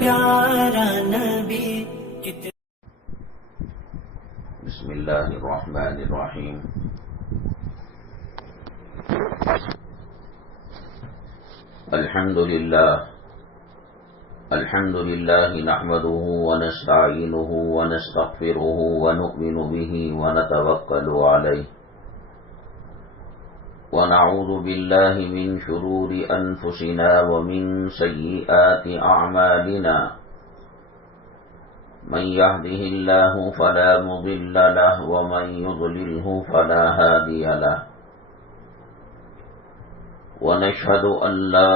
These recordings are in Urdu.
پیارا نبی بسم اللہ الرحمن الرحیم الحمد للہ نحمده ونستعینه ونستغفره ونؤمن به ونتوکل علیہ ونعوذ باللہ من شرور انفسنا ومن سیئات اعمالنا من يهده الله فلا مضل له ومن يضلله فلا هادي له ونشهد أن لا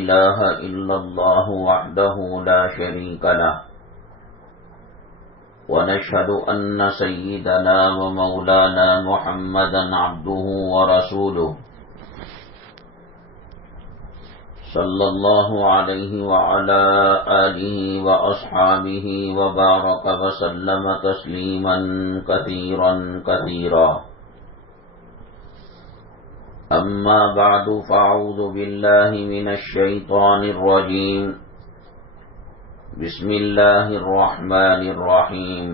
إله إلا الله وحده لا شريك له ونشهد أن سيدنا ومولانا محمدا عبده ورسوله صلی اللہ علیہ وعلى آلہ وأصحابہ وبارک وسلم تسلیما کثیرا کثیرا اما بعد فاعوذ باللہ من الشیطان الرجیم بسم اللہ الرحمن الرحیم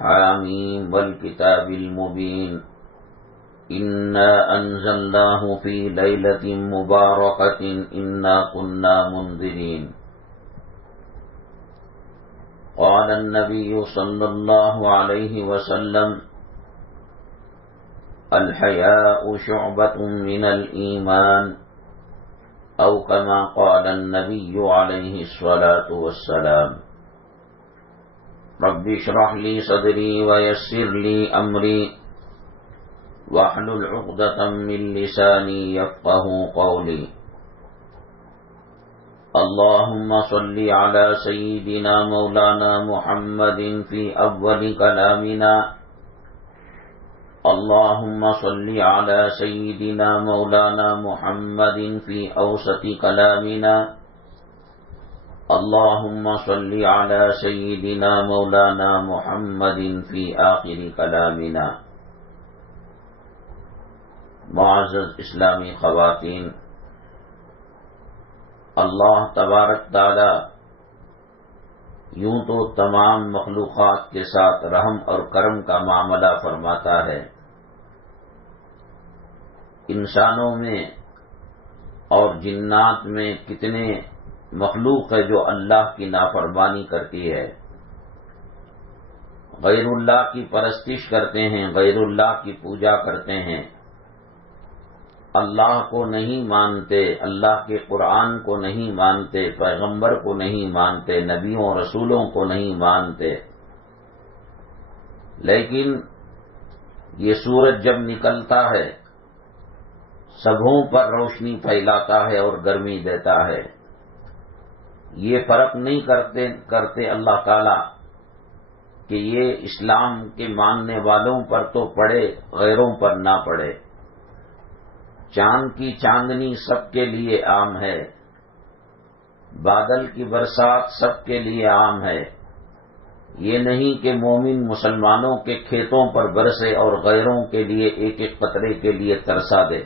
حامیم والکتاب المبین إنا أنزلناه في ليلة مباركة إنا كنا منذرين قال النبي صلى الله عليه وسلم الحياء شعبة من الإيمان أو كما قال النبي عليه الصلاة والسلام رب اشرح لي صدري ويسر لي أمري واحلل عقدة من لساني يفقهوا قولي اللهم صل على سيدنا مولانا محمد في أول كلامنا اللهم صل على سيدنا مولانا محمد في أوسط كلامنا اللهم صل على سيدنا مولانا محمد في آخر كلامنا معزز اسلامی خواتین، اللہ تبارک تعالی یوں تو تمام مخلوقات کے ساتھ رحم اور کرم کا معاملہ فرماتا ہے، انسانوں میں اور جنات میں کتنے مخلوق ہے جو اللہ کی نافرمانی کرتی ہے، غیر اللہ کی پرستش کرتے ہیں، غیر اللہ کی پوجا کرتے ہیں، اللہ کو نہیں مانتے، اللہ کے قرآن کو نہیں مانتے، پیغمبر کو نہیں مانتے، نبیوں اور رسولوں کو نہیں مانتے، لیکن یہ سورج جب نکلتا ہے سبھوں پر روشنی پھیلاتا ہے اور گرمی دیتا ہے، یہ فرق نہیں کرتے اللہ تعالی کہ یہ اسلام کے ماننے والوں پر تو پڑے، غیروں پر نہ پڑے۔ چاند کی چاندنی سب کے لیے عام ہے، بادل کی برسات سب کے لیے عام ہے، یہ نہیں کہ مومن مسلمانوں کے کھیتوں پر برسے اور غیروں کے لیے ایک ایک قطرے کے لیے ترسا دے۔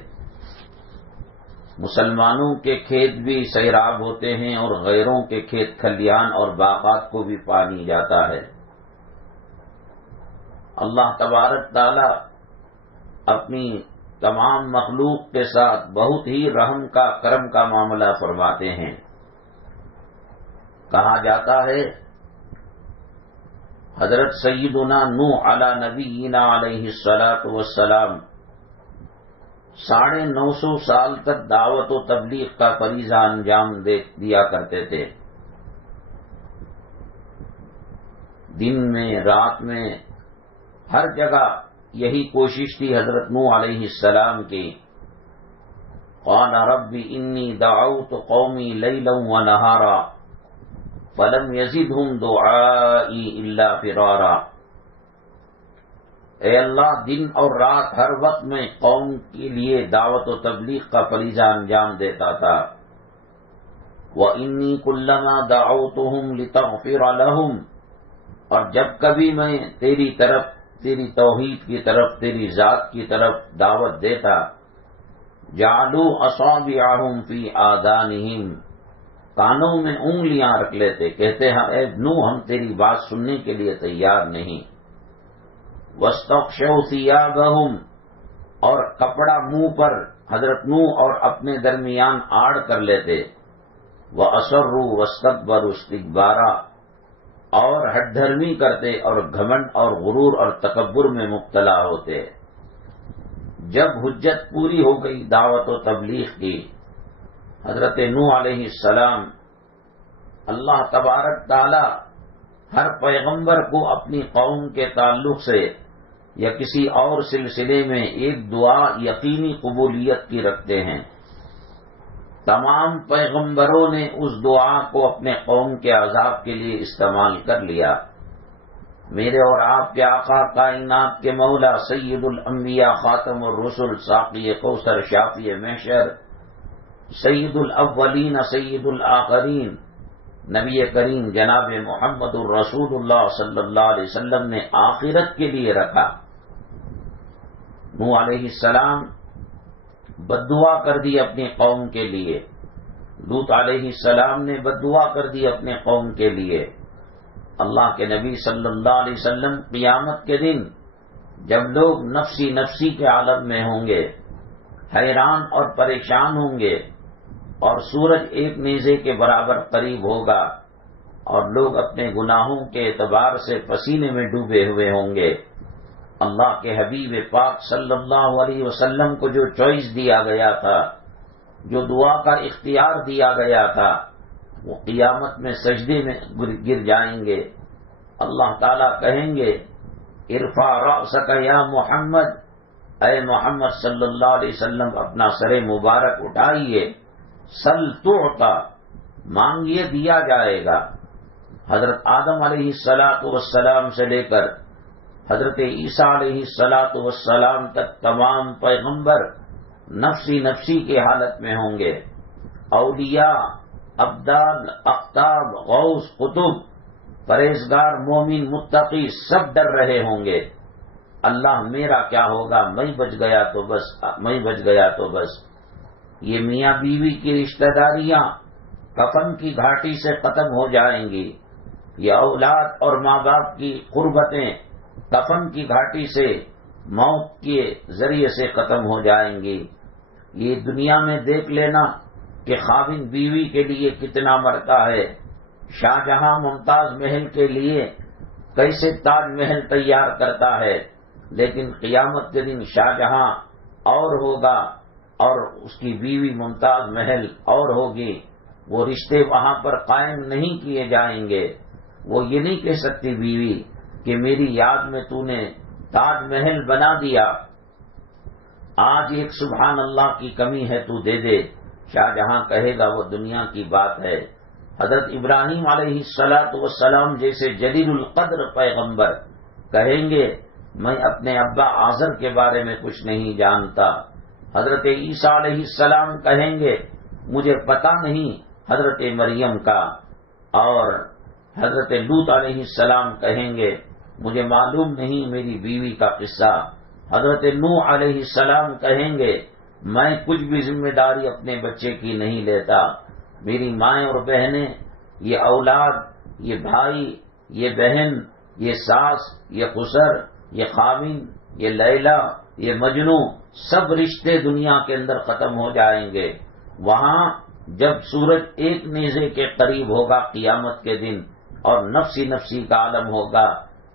مسلمانوں کے کھیت بھی سیراب ہوتے ہیں اور غیروں کے کھیت کھلیان اور باغات کو بھی پانی جاتا ہے۔ اللہ تبارک تعالی اپنی تمام مخلوق کے ساتھ بہت ہی رحم کا کرم کا معاملہ فرماتے ہیں۔ کہا جاتا ہے حضرت سیدنا نوح علی نبینا علیہ الصلاۃ والسلام 950 سال تک دعوت و تبلیغ کا فریضہ انجام دیا کرتے تھے، دن میں رات میں ہر جگہ یہی کوشش تھی حضرت نوح علیہ السلام کی۔ قال رب انی دعوت قومی لیلا ونہارا فلم یزدہم دعائی الا فرارا۔ اے اللہ، دن اور رات ہر وقت میں قوم کے لیے دعوت و تبلیغ کا فریضہ انجام دیتا تھا۔ وَإِنِّي كُلَّمَا دَعَوْتُهُمْ لِتَغْفِرَ لَهُمْ، اور جب کبھی میں تیری طرف، تیری توحید کی طرف، تیری ذات کی طرف دعوت دیتا، جعلوا اصابعهم فی آذانہم، کانوں میں انگلیاں رکھ لیتے، کہتے ہیں اے نوح ہم تیری بات سننے کے لیے تیار نہیں۔ وَاسْتَغْشَوْا ثِيَابَهُمْ، اور کپڑا منہ پر حضرت نوح اور اپنے درمیان آڑ کر لیتے۔ وَأَصَرُّوا وَاسْتَكْبَرُوا اسْتِكْبَارًا، اور ہٹ دھرمی کرتے اور گھمنڈ اور غرور اور تکبر میں مبتلا ہوتے۔ جب حجت پوری ہو گئی دعوت و تبلیغ کی، حضرت نوح علیہ السلام، اللہ تبارک تعالی ہر پیغمبر کو اپنی قوم کے تعلق سے یا کسی اور سلسلے میں ایک دعا یقینی قبولیت کی رکھتے ہیں۔ تمام پیغمبروں نے اس دعا کو اپنے قوم کے عذاب کے لیے استعمال کر لیا۔ میرے اور آپ کے آقا کائنات کے مولا سید الانبیاء خاتم الرسل ساقی کوثر شافی محشر سید الاولین سید الآخرین نبی کریم جناب محمد الرسول اللہ صلی اللہ علیہ وسلم نے آخرت کے لیے رکھا۔ نوح علیہ السلام بددعا کر دی اپنی قوم کے لیے، لوط علیہ السلام نے بددعا کر دی اپنے قوم کے لیے۔ اللہ کے نبی صلی اللہ علیہ وسلم قیامت کے دن جب لوگ نفسی نفسی کے عالم میں ہوں گے، حیران اور پریشان ہوں گے، اور سورج ایک نیزے کے برابر قریب ہوگا، اور لوگ اپنے گناہوں کے اعتبار سے پسینے میں ڈوبے ہوئے ہوں گے، اللہ کے حبیب پاک صلی اللہ علیہ وسلم کو جو چوائس دیا گیا تھا، جو دعا کا اختیار دیا گیا تھا، وہ قیامت میں سجدے میں گر جائیں گے۔ اللہ تعالیٰ کہیں گے ارفع رأسک یا محمد، اے محمد صلی اللہ علیہ وسلم اپنا سر مبارک اٹھائیے، سل تعطا، مانگیے دیا جائے گا۔ حضرت آدم علیہ السلام سے لے کر حضرت عیسیٰ علیہ السلام تک تمام پیغمبر نفسی نفسی کی حالت میں ہوں گے۔ اولیاء، ابدال، اقطاب، غوث، قطب، پرہیزگار، مومن، متقی سب ڈر رہے ہوں گے۔ اللہ میرا کیا ہوگا، میں بچ گیا تو بس، میں بچ گیا تو بس۔ یہ میاں بیوی کی رشتہ داریاں کفن کی گھاٹی سے ختم ہو جائیں گی، یہ اولاد اور ماں باپ کی قربتیں کفن کی گھاٹی سے موت کے ذریعے سے ختم ہو جائیں گی۔ یہ دنیا میں دیکھ لینا کہ خاوند بیوی کے لیے کتنا مرتا ہے۔ شاہ جہاں ممتاز محل کے لیے کیسے تاج محل تیار کرتا ہے، لیکن قیامت کے دن شاہ جہاں اور ہوگا اور اس کی بیوی ممتاز محل اور ہوگی۔ وہ رشتے وہاں پر قائم نہیں کیے جائیں گے۔ وہ یہ نہیں کہہ سکتی بیوی کہ میری یاد میں تو نے تاج محل بنا دیا، آج ایک سبحان اللہ کی کمی ہے تو دے دے۔ شاہ جہاں کہے گا وہ دنیا کی بات ہے۔ حضرت ابراہیم علیہ السلام جیسے جلیل القدر پیغمبر کہیں گے میں اپنے ابا آزر کے بارے میں کچھ نہیں جانتا۔ حضرت عیسیٰ علیہ السلام کہیں گے مجھے پتہ نہیں حضرت مریم کا، اور حضرت لوط علیہ السلام کہیں گے مجھے معلوم نہیں میری بیوی کا قصہ۔ حضرت نوح علیہ السلام کہیں گے میں کچھ بھی ذمہ داری اپنے بچے کی نہیں لیتا، میری مائیں اور بہنیں، یہ اولاد، یہ بھائی، یہ بہن، یہ ساس، یہ خسر، یہ خاوند، یہ لیلا، یہ مجنو، سب رشتے دنیا کے اندر ختم ہو جائیں گے۔ وہاں جب سورج ایک نیزے کے قریب ہوگا قیامت کے دن اور نفسی نفسی کا عالم ہوگا،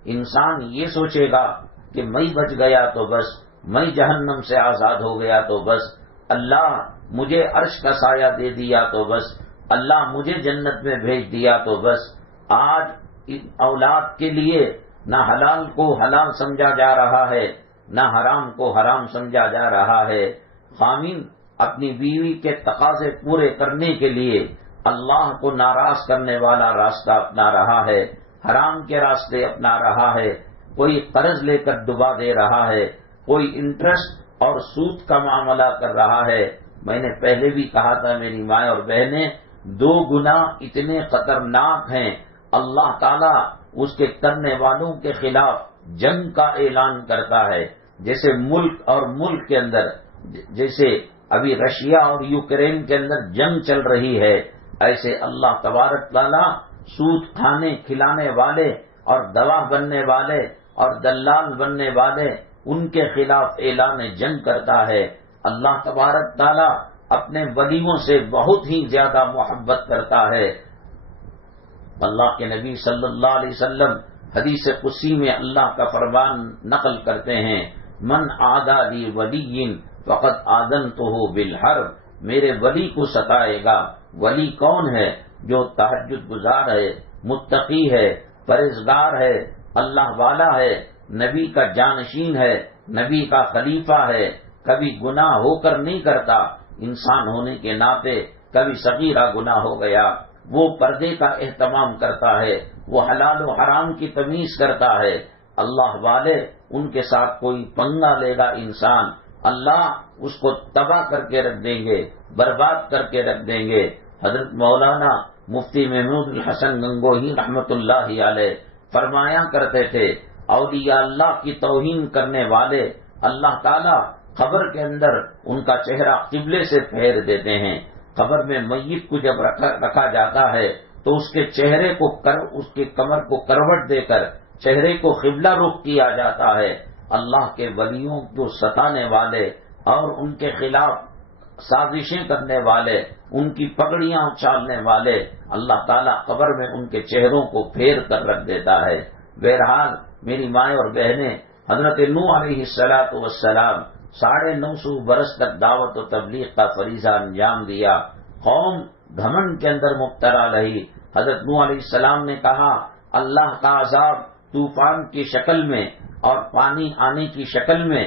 انسان یہ سوچے گا کہ میں بچ گیا تو بس، میں جہنم سے آزاد ہو گیا تو بس، اللہ مجھے عرش کا سایہ دے دیا تو بس، اللہ مجھے جنت میں بھیج دیا تو بس۔ آج اولاد کے لیے نہ حلال کو حلال سمجھا جا رہا ہے، نہ حرام کو حرام سمجھا جا رہا ہے۔ خامن اپنی بیوی کے تقاضے پورے کرنے کے لیے اللہ کو ناراض کرنے والا راستہ اپنا رہا ہے، حرام کے راستے اپنا رہا ہے، کوئی قرض لے کر ڈبا دے رہا ہے، کوئی انٹرسٹ اور سود کا معاملہ کر رہا ہے۔ میں نے پہلے بھی کہا تھا میری مائیں اور بہنیں، دو گناہ اتنے خطرناک ہیں، اللہ تعالیٰ اس کے کرنے والوں کے خلاف جنگ کا اعلان کرتا ہے۔ جیسے ملک اور ملک کے اندر، جیسے ابھی رشیا اور یوکرین کے اندر جنگ چل رہی ہے، ایسے اللہ تبارک تعالیٰ سود کھانے کھلانے والے اور گواہ بننے والے اور دلال بننے والے ان کے خلاف اعلان جنگ کرتا ہے۔ اللہ تبارک تعالیٰ اپنے ولیوں سے بہت ہی زیادہ محبت کرتا ہے۔ اللہ کے نبی صلی اللہ علیہ وسلم حدیث قدسی میں اللہ کا فرمان نقل کرتے ہیں، من عادی لی ولی فقد آذنتہ بالحرب، میرے ولی کو ستائے گا۔ ولی کون ہے؟ جو تہجد گزار ہے، متقی ہے، پرہیزگار ہے، اللہ والا ہے، نبی کا جانشین ہے، نبی کا خلیفہ ہے، کبھی گناہ ہو کر نہیں کرتا، انسان ہونے کے ناطے کبھی صغیرہ گناہ ہو گیا، وہ پردے کا اہتمام کرتا ہے، وہ حلال و حرام کی تمیز کرتا ہے۔ اللہ والے ان کے ساتھ کوئی پنگا لے گا انسان، اللہ اس کو تباہ کر کے رکھ دیں گے، برباد کر کے رکھ دیں گے۔ حضرت مولانا مفتی محمود الحسن گنگوہی رحمت اللہ علیہ فرمایا کرتے تھے، اولیاء اللہ کی توہین کرنے والے اللہ تعالیٰ قبر کے اندر ان کا چہرہ قبلے سے پھیر دیتے ہیں۔ قبر میں میت کو جب رکھا جاتا ہے تو اس کے چہرے کو اس کے کمر کو کروٹ دے کر چہرے کو قبلہ رخ کیا جاتا ہے۔ اللہ کے ولیوں کو ستانے والے اور ان کے خلاف سازشیں کرنے والے، ان کی پگڑیاں اچھالنے والے، اللہ تعالیٰ قبر میں ان کے چہروں کو پھیر کر رکھ دیتا ہے۔ بہرحال میری مائیں اور بہنیں، حضرت نوح علیہ السلام 950 برس تک دعوت و تبلیغ کا فریضہ انجام دیا، قوم گھمنڈ کے اندر مبتلا رہی۔ حضرت نوح علیہ السلام نے کہا اللہ کا عذاب طوفان کی شکل میں اور پانی آنے کی شکل میں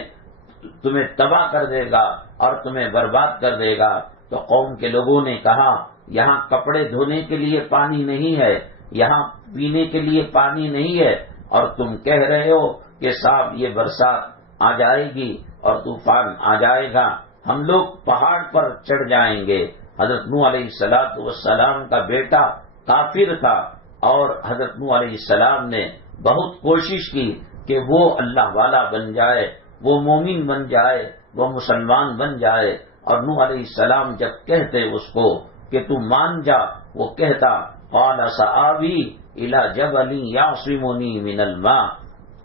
تمہیں تباہ کر دے گا اور تمہیں برباد کر دے گا۔ تو قوم کے لوگوں نے کہا یہاں کپڑے دھونے کے لیے پانی نہیں ہے، یہاں پینے کے لیے پانی نہیں ہے، اور تم کہہ رہے ہو کہ صاحب یہ برسات آ جائے گی اور طوفان آ جائے گا، ہم لوگ پہاڑ پر چڑھ جائیں گے۔ حضرت نوح علیہ السلام کا بیٹا کافر تھا، اور حضرت نوح علیہ السلام نے بہت کوشش کی کہ وہ اللہ والا بن جائے، وہ مومن بن جائے، وہ مسلمان بن جائے۔ اور نوح علیہ السلام جب کہتے اس کو کہ تو مان جا، وہ کہتا قال سآوی الی جبل یعصمنی من الماء،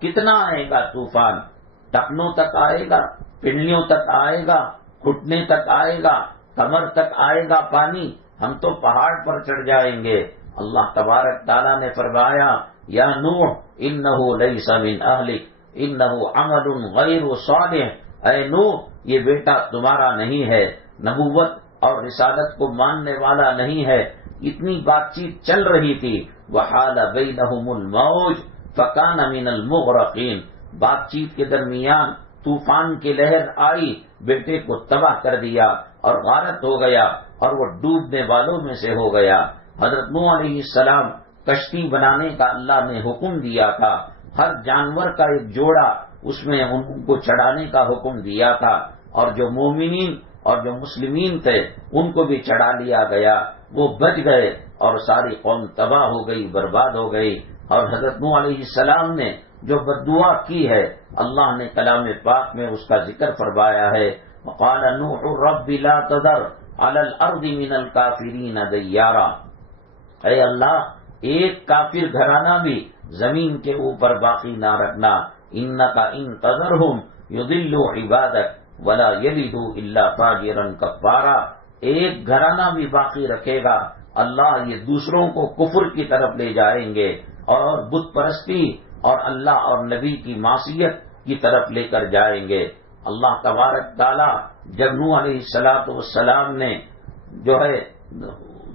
کتنا آئے گا طوفان؟ ٹکنوں تک آئے گا، پنڈلیوں تک آئے گا، گھٹنے تک آئے گا، کمر تک آئے گا پانی، ہم تو پہاڑ پر چڑھ جائیں گے۔ اللہ تبارک تعالیٰ نے فرمایا یا نوح انہ لیس من اہلک انہ عمل غیر صالح، اے نوح یہ بیٹا تمہارا نہیں ہے، نبوت اور رسالت کو ماننے والا نہیں ہے۔ اتنی بات چیت چل رہی تھی، وحال بینہم الموج فکان من المغرقین، بات چیت کے درمیان طوفان کی لہر آئی، بیٹے کو تباہ کر دیا اور غارت ہو گیا اور وہ ڈوبنے والوں میں سے ہو گیا۔ حضرت نوح علیہ السلام کشتی بنانے کا اللہ نے حکم دیا تھا، ہر جانور کا ایک جوڑا اس میں ان کو چڑھانے کا حکم دیا تھا، اور جو مومنین اور جو مسلمین تھے ان کو بھی چڑھا لیا گیا، وہ بچ گئے اور ساری قوم تباہ ہو گئی، برباد ہو گئی۔ اور حضرت نوح علیہ السلام نے جو بددعا کی ہے اللہ نے کلام پاک میں اس کا ذکر فرمایا ہے، وقال نوح رب لا تذر علی الارض من الکافرین دیارا، اے اللہ ایک کافر گھرانہ بھی زمین کے اوپر باقی نہ رکھنا، انکا ان تذرہم یضلوا عبادک ولا یلدوا الا فاجرا کفارا، ایک گھرانہ بھی باقی رکھے گا اللہ یہ دوسروں کو کفر کی طرف لے جائیں گے اور بت پرستی اور اللہ اور نبی کی معصیت کی طرف لے کر جائیں گے۔ اللہ تبارک تعالیٰ جب نوح علیہ السلام نے جو ہے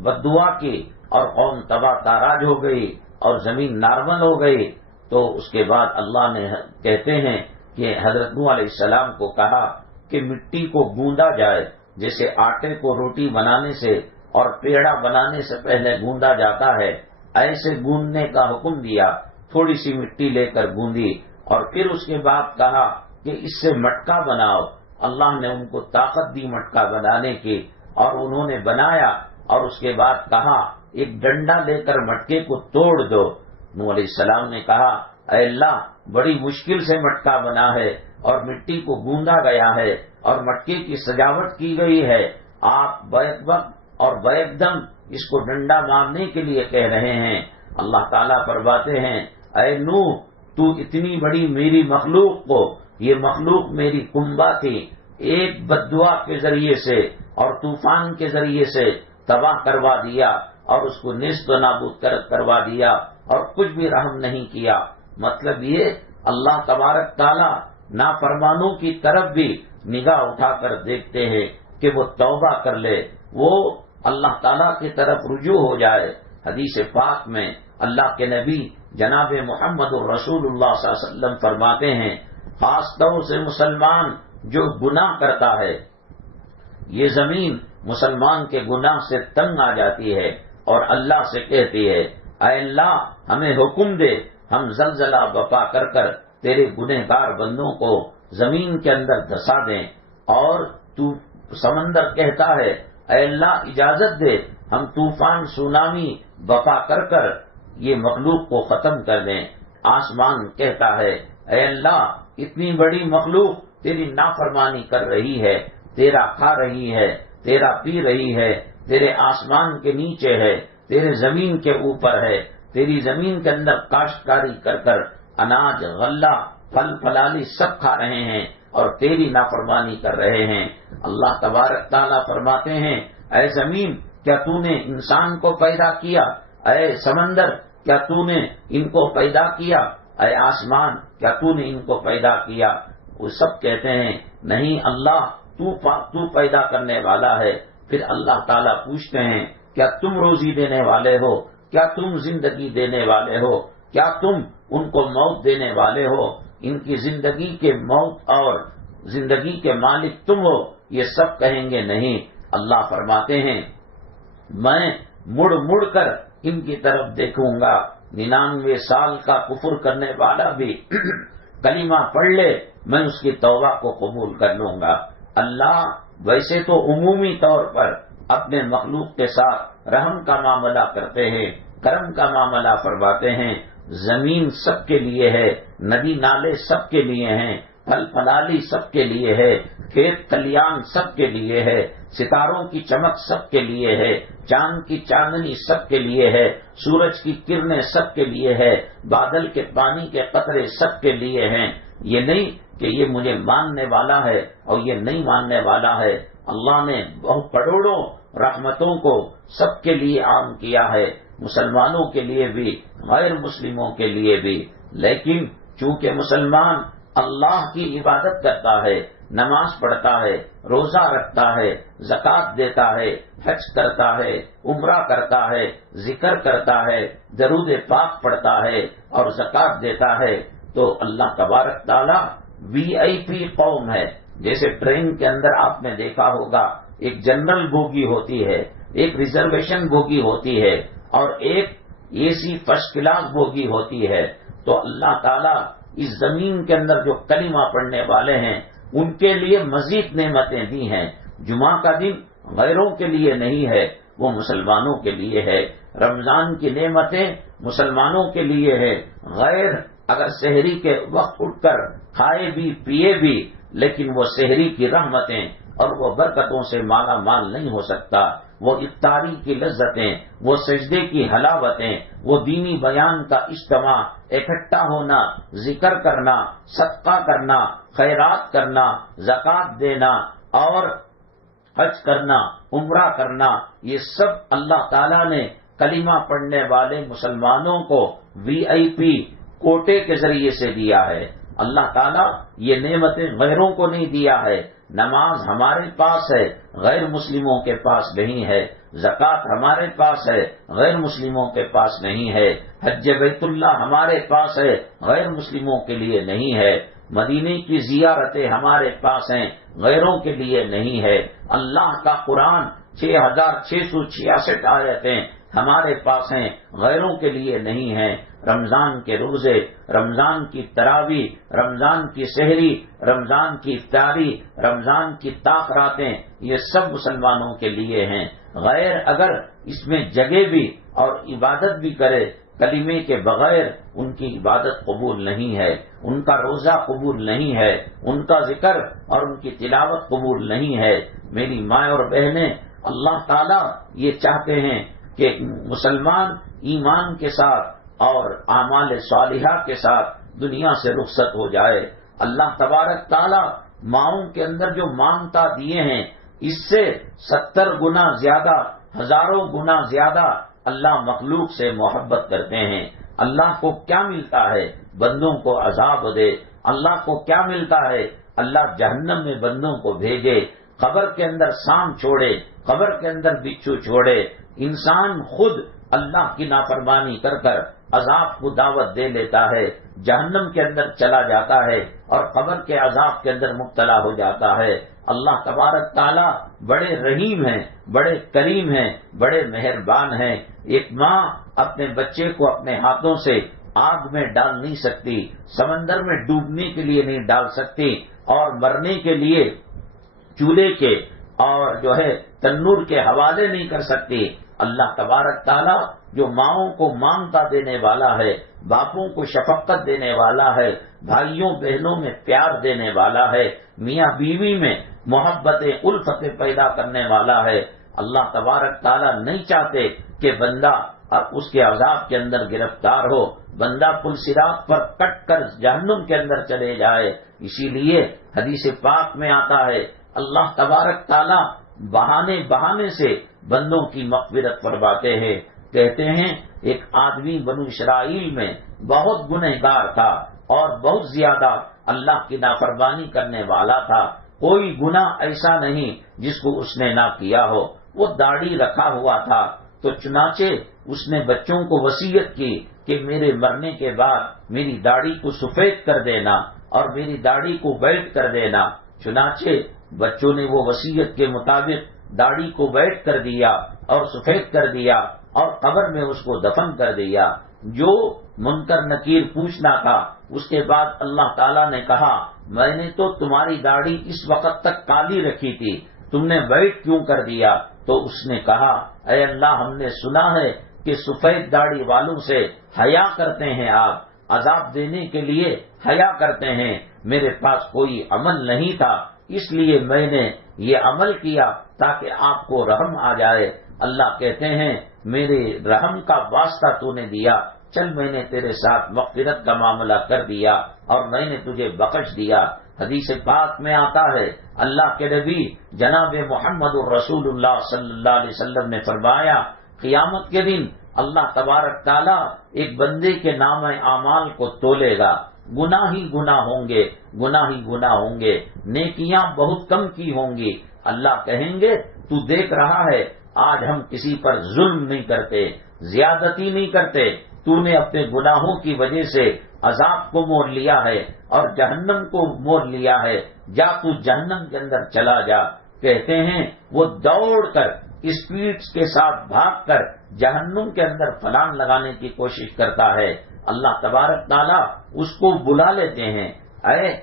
بددعا کی اور قوم تباہ تاراج ہو گئی اور زمین نارمل ہو گئی، تو اس کے بعد اللہ نے کہتے ہیں کہ حضرت نوح علیہ السلام کو کہا کہ مٹی کو گوندا جائے، جیسے آٹے کو روٹی بنانے سے اور پیڑا بنانے سے پہلے گوندا جاتا ہے، ایسے گوندنے کا حکم دیا، تھوڑی سی مٹی لے کر گوندی، اور پھر اس کے بعد کہا کہ اس سے مٹکا بناؤ۔ اللہ نے ان کو طاقت دی مٹکا بنانے کی، اور انہوں نے بنایا، اور اس کے بعد کہا ایک ڈنڈا لے کر مٹکے کو توڑ دو۔ نوح علیہ السلام نے کہا اے اللہ بڑی مشکل سے مٹکا بنا ہے اور مٹی کو گوندا گیا ہے اور مٹکے کی سجاوٹ کی گئی ہے، آپ بیک وقت اور بیک دم اس کو ڈنڈا مارنے کے لیے کہہ رہے ہیں۔ اللہ تعالیٰ فرماتے ہیں اے نوح تو اتنی بڑی میری مخلوق کو، یہ مخلوق میری کنبہ تھی، ایک بددعا کے ذریعے سے اور طوفان کے ذریعے سے تباہ کروا دیا اور اس کو نیست و نابود کروا دیا اور کچھ بھی رحم نہیں کیا۔ مطلب یہ اللہ تبارک تعالیٰ نافرمانوں کی طرف بھی نگاہ اٹھا کر دیکھتے ہیں کہ وہ توبہ کر لے، وہ اللہ تعالیٰ کی طرف رجوع ہو جائے۔ حدیث پاک میں اللہ کے نبی جناب محمد الرسول اللہ صلی اللہ علیہ وسلم فرماتے ہیں خاص طور سے مسلمان جو گناہ کرتا ہے، یہ زمین مسلمان کے گناہ سے تنگ آ جاتی ہے اور اللہ سے کہتی ہے اے اللہ ہمیں حکم دے، ہم زلزلہ بپا کر کر تیرے گنہگار بندوں کو زمین کے اندر دھسا دیں، اور تو سمندر کہتا ہے اے اللہ اجازت دے ہم طوفان سونامی بپا کر کر یہ مخلوق کو ختم کر دیں۔ آسمان کہتا ہے اے اللہ اتنی بڑی مخلوق تیری نافرمانی کر رہی ہے، تیرا کھا رہی ہے، تیرا پی رہی ہے، تیرے آسمان کے نیچے ہے، تیرے زمین کے اوپر ہے، تیری زمین کے اندر کاشتکاری کر کر اناج غلہ پھل پھلالی سب کھا رہے ہیں اور تیری نافرمانی کر رہے ہیں۔ اللہ تبارک تعالیٰ فرماتے ہیں اے زمین کیا تو نے انسان کو پیدا کیا، اے سمندر کیا تو نے ان کو پیدا کیا، اے آسمان کیا تو نے ان کو پیدا کیا؟ وہ سب کہتے ہیں نہیں اللہ تو پیدا کرنے والا ہے۔ پھر اللہ تعالیٰ پوچھتے ہیں کیا تم روزی دینے والے ہو، کیا تم زندگی دینے والے ہو، کیا تم ان کو موت دینے والے ہو؟ ان کی زندگی کے موت اور زندگی کے مالک تم ہو؟ یہ سب کہیں گے نہیں۔ اللہ فرماتے ہیں میں مڑ مڑ کر ان کی طرف دیکھوں گا، 99 سال کا کفر کرنے والا بھی کلمہ پڑھ لے میں اس کی توبہ کو قبول کر لوں گا۔ اللہ ویسے تو عمومی طور پر اپنے مخلوق کے ساتھ رحم کا معاملہ کرتے ہیں، کرم کا معاملہ فرماتے ہیں۔ زمین سب کے لیے ہے، ندی نالے سب کے لیے ہیں، پھل پھلالی سب کے لیے ہے، کھیت کھلیان سب کے لیے ہے، ستاروں کی چمک سب کے لیے ہے، چاند کی چاندنی سب کے لیے ہے، سورج کی کرنیں سب کے لیے ہے، بادل کے پانی کے قطرے سب کے لیے ہیں۔ یہ نہیں کہ یہ مجھے ماننے والا ہے اور یہ نہیں ماننے والا ہے۔ اللہ نے بہت کروڑوں رحمتوں کو سب کے لیے عام کیا ہے، مسلمانوں کے لیے بھی غیر مسلموں کے لیے بھی، لیکن چونکہ مسلمان اللہ کی عبادت کرتا ہے، نماز پڑھتا ہے، روزہ رکھتا ہے، زکوٰۃ دیتا ہے، حج کرتا ہے، عمرہ کرتا ہے، ذکر کرتا ہے، درود پاک پڑھتا ہے اور زکوٰۃ دیتا ہے، تو اللہ تبارک تعالیٰ VIP قوم ہے۔ جیسے ٹرین کے اندر آپ نے دیکھا ہوگا ایک جنرل بوگی ہوتی ہے، ایک ریزرویشن بوگی ہوتی ہے اور ایک AC فرسٹ کلاس بوگی ہوتی ہے، تو اللہ تعالیٰ اس زمین کے اندر جو کلمہ پڑھنے والے ہیں ان کے لیے مزید نعمتیں دی ہیں۔ جمعہ کا دن غیروں کے لیے نہیں ہے، وہ مسلمانوں کے لیے ہے۔ رمضان کی نعمتیں مسلمانوں کے لیے ہے۔ غیر اگر سحری کے وقت اٹھ کر کھائے بھی پیے بھی، لیکن وہ سحری کی رحمتیں اور وہ برکتوں سے مالا مال نہیں ہو سکتا۔ وہ افطاری کی لذتیں، وہ سجدے کی حلاوتیں، وہ دینی بیان کا اجتماع، اکٹھا ہونا، ذکر کرنا، صدقہ کرنا، خیرات کرنا، زکوٰۃ دینا اور حج کرنا، عمرہ کرنا، یہ سب اللہ تعالیٰ نے کلمہ پڑھنے والے مسلمانوں کو VIP کوٹے کے ذریعے سے دیا ہے۔ اللہ تعالیٰ یہ نعمتیں غیروں کو نہیں دیا ہے۔ نماز ہمارے پاس ہے، غیر مسلموں کے پاس نہیں ہے۔ زکوٰۃ ہمارے پاس ہے، غیر مسلموں کے پاس نہیں ہے۔ حج بیت اللہ ہمارے پاس ہے، غیر مسلموں کے لیے نہیں ہے۔ مدینے کی زیارتیں ہمارے پاس ہیں، غیروں کے لیے نہیں ہے۔ اللہ کا قرآن 6666 آیتیں ہمارے پاس ہیں، غیروں کے لیے نہیں ہیں۔ رمضان کے روزے، رمضان کی تراویح، رمضان کی سحری، رمضان کی افطاری، رمضان کی طاقراتیں، یہ سب مسلمانوں کے لیے ہیں۔ غیر اگر اس میں جگہ بھی اور عبادت بھی کرے کلمے کے بغیر، ان کی عبادت قبول نہیں ہے، ان کا روزہ قبول نہیں ہے، ان کا ذکر اور ان کی تلاوت قبول نہیں ہے۔ میری ماں اور بہنیں، اللہ تعالیٰ یہ چاہتے ہیں کہ مسلمان ایمان کے ساتھ اور اعمال صالحہ کے ساتھ دنیا سے رخصت ہو جائے۔ اللہ تبارک تعالی ماؤں کے اندر جو مانتا دیے ہیں اس سے 70 گنا زیادہ، ہزاروں گنا زیادہ اللہ مخلوق سے محبت کرتے ہیں۔ اللہ کو کیا ملتا ہے؟ بندوں کو عذاب دے۔ اللہ کو کیا ملتا ہے؟ اللہ جہنم میں بندوں کو بھیجے، قبر کے اندر سانپ چھوڑے، قبر کے اندر بچھو چھوڑے۔ انسان خود اللہ کی نافرمانی کر کر عذاب کو دعوت دے لیتا ہے، جہنم کے اندر چلا جاتا ہے اور قبر کے عذاب کے اندر مبتلا ہو جاتا ہے۔ اللہ تبارک تعالیٰ بڑے رحیم ہیں، بڑے کریم ہیں، بڑے مہربان ہیں۔ ایک ماں اپنے بچے کو اپنے ہاتھوں سے آگ میں ڈال نہیں سکتی، سمندر میں ڈوبنے کے لیے نہیں ڈال سکتی، اور مرنے کے لیے چولہے کے اور تنور کے حوالے نہیں کر سکتی۔ اللہ تبارک تعالیٰ جو ماؤں کو مانتا دینے والا ہے، باپوں کو شفقت دینے والا ہے، بھائیوں بہنوں میں پیار دینے والا ہے، میاں بیوی میں محبت الفت پیدا کرنے والا ہے، اللہ تبارک تعالیٰ نہیں چاہتے کہ بندہ اس کے عذاب کے اندر گرفتار ہو، بندہ پل صراط پر کٹ کر جہنم کے اندر چلے جائے۔ اسی لیے حدیث پاک میں آتا ہے اللہ تبارک تعالیٰ بہانے بہانے سے بندوں کی مغفرت فرماتے ہیں۔ کہتے ہیں ایک آدمی بنو اسرائیل میں بہت گنہگار تھا اور بہت زیادہ اللہ کی نافرمانی کرنے والا تھا، کوئی گناہ ایسا نہیں جس کو اس نے نہ کیا ہو۔ وہ داڑھی رکھا ہوا تھا، تو چنانچہ اس نے بچوں کو وصیت کی کہ میرے مرنے کے بعد میری داڑھی کو سفید کر دینا اور میری داڑھی کو وائٹ کر دینا۔ چنانچہ بچوں نے وہ وصیت کے مطابق داڑھی کو وائٹ کر دیا اور سفید کر دیا اور قبر میں اس کو دفن کر دیا۔ جو منکر نکیر پوچھنا تھا، اس کے بعد اللہ تعالیٰ نے کہا میں نے تو تمہاری داڑھی اس وقت تک کالی رکھی تھی، تم نے وائٹ کیوں کر دیا؟ تو اس نے کہا اے اللہ، ہم نے سنا ہے کہ سفید داڑھی والوں سے حیا کرتے ہیں، آپ عذاب دینے کے لیے حیا کرتے ہیں، میرے پاس کوئی عمل نہیں تھا، اس لیے میں نے یہ عمل کیا تاکہ آپ کو رحم آ جائے۔ اللہ کہتے ہیں میرے رحم کا واسطہ تو نے دیا، چل میں نے تیرے ساتھ مغفرت کا معاملہ کر دیا اور میں نے تجھے بخش دیا۔ حدیث پاک میں آتا ہے اللہ کے نبی جناب محمد الرسول اللہ صلی اللہ علیہ وسلم نے فرمایا قیامت کے دن اللہ تبارک تعالیٰ ایک بندے کے نام اعمال کو تولے گا، گناہ ہی گناہ ہوں گے، گناہ ہی گناہ ہوں گے، نیکیاں بہت کم کی ہوں گی۔ اللہ کہیں گے تو دیکھ رہا ہے آج ہم کسی پر ظلم نہیں کرتے، زیادتی نہیں کرتے، تو نے اپنے گناہوں کی وجہ سے عذاب کو مول لیا ہے اور جہنم کو مول لیا ہے، جا تو جہنم کے اندر چلا جا۔ کہتے ہیں وہ دوڑ کر اسپیڈ کے ساتھ بھاگ کر جہنم کے اندر پھلانگ لگانے کی کوشش کرتا ہے۔ اللہ تبارک تعالیٰ اس کو بلا لیتے ہیں، اے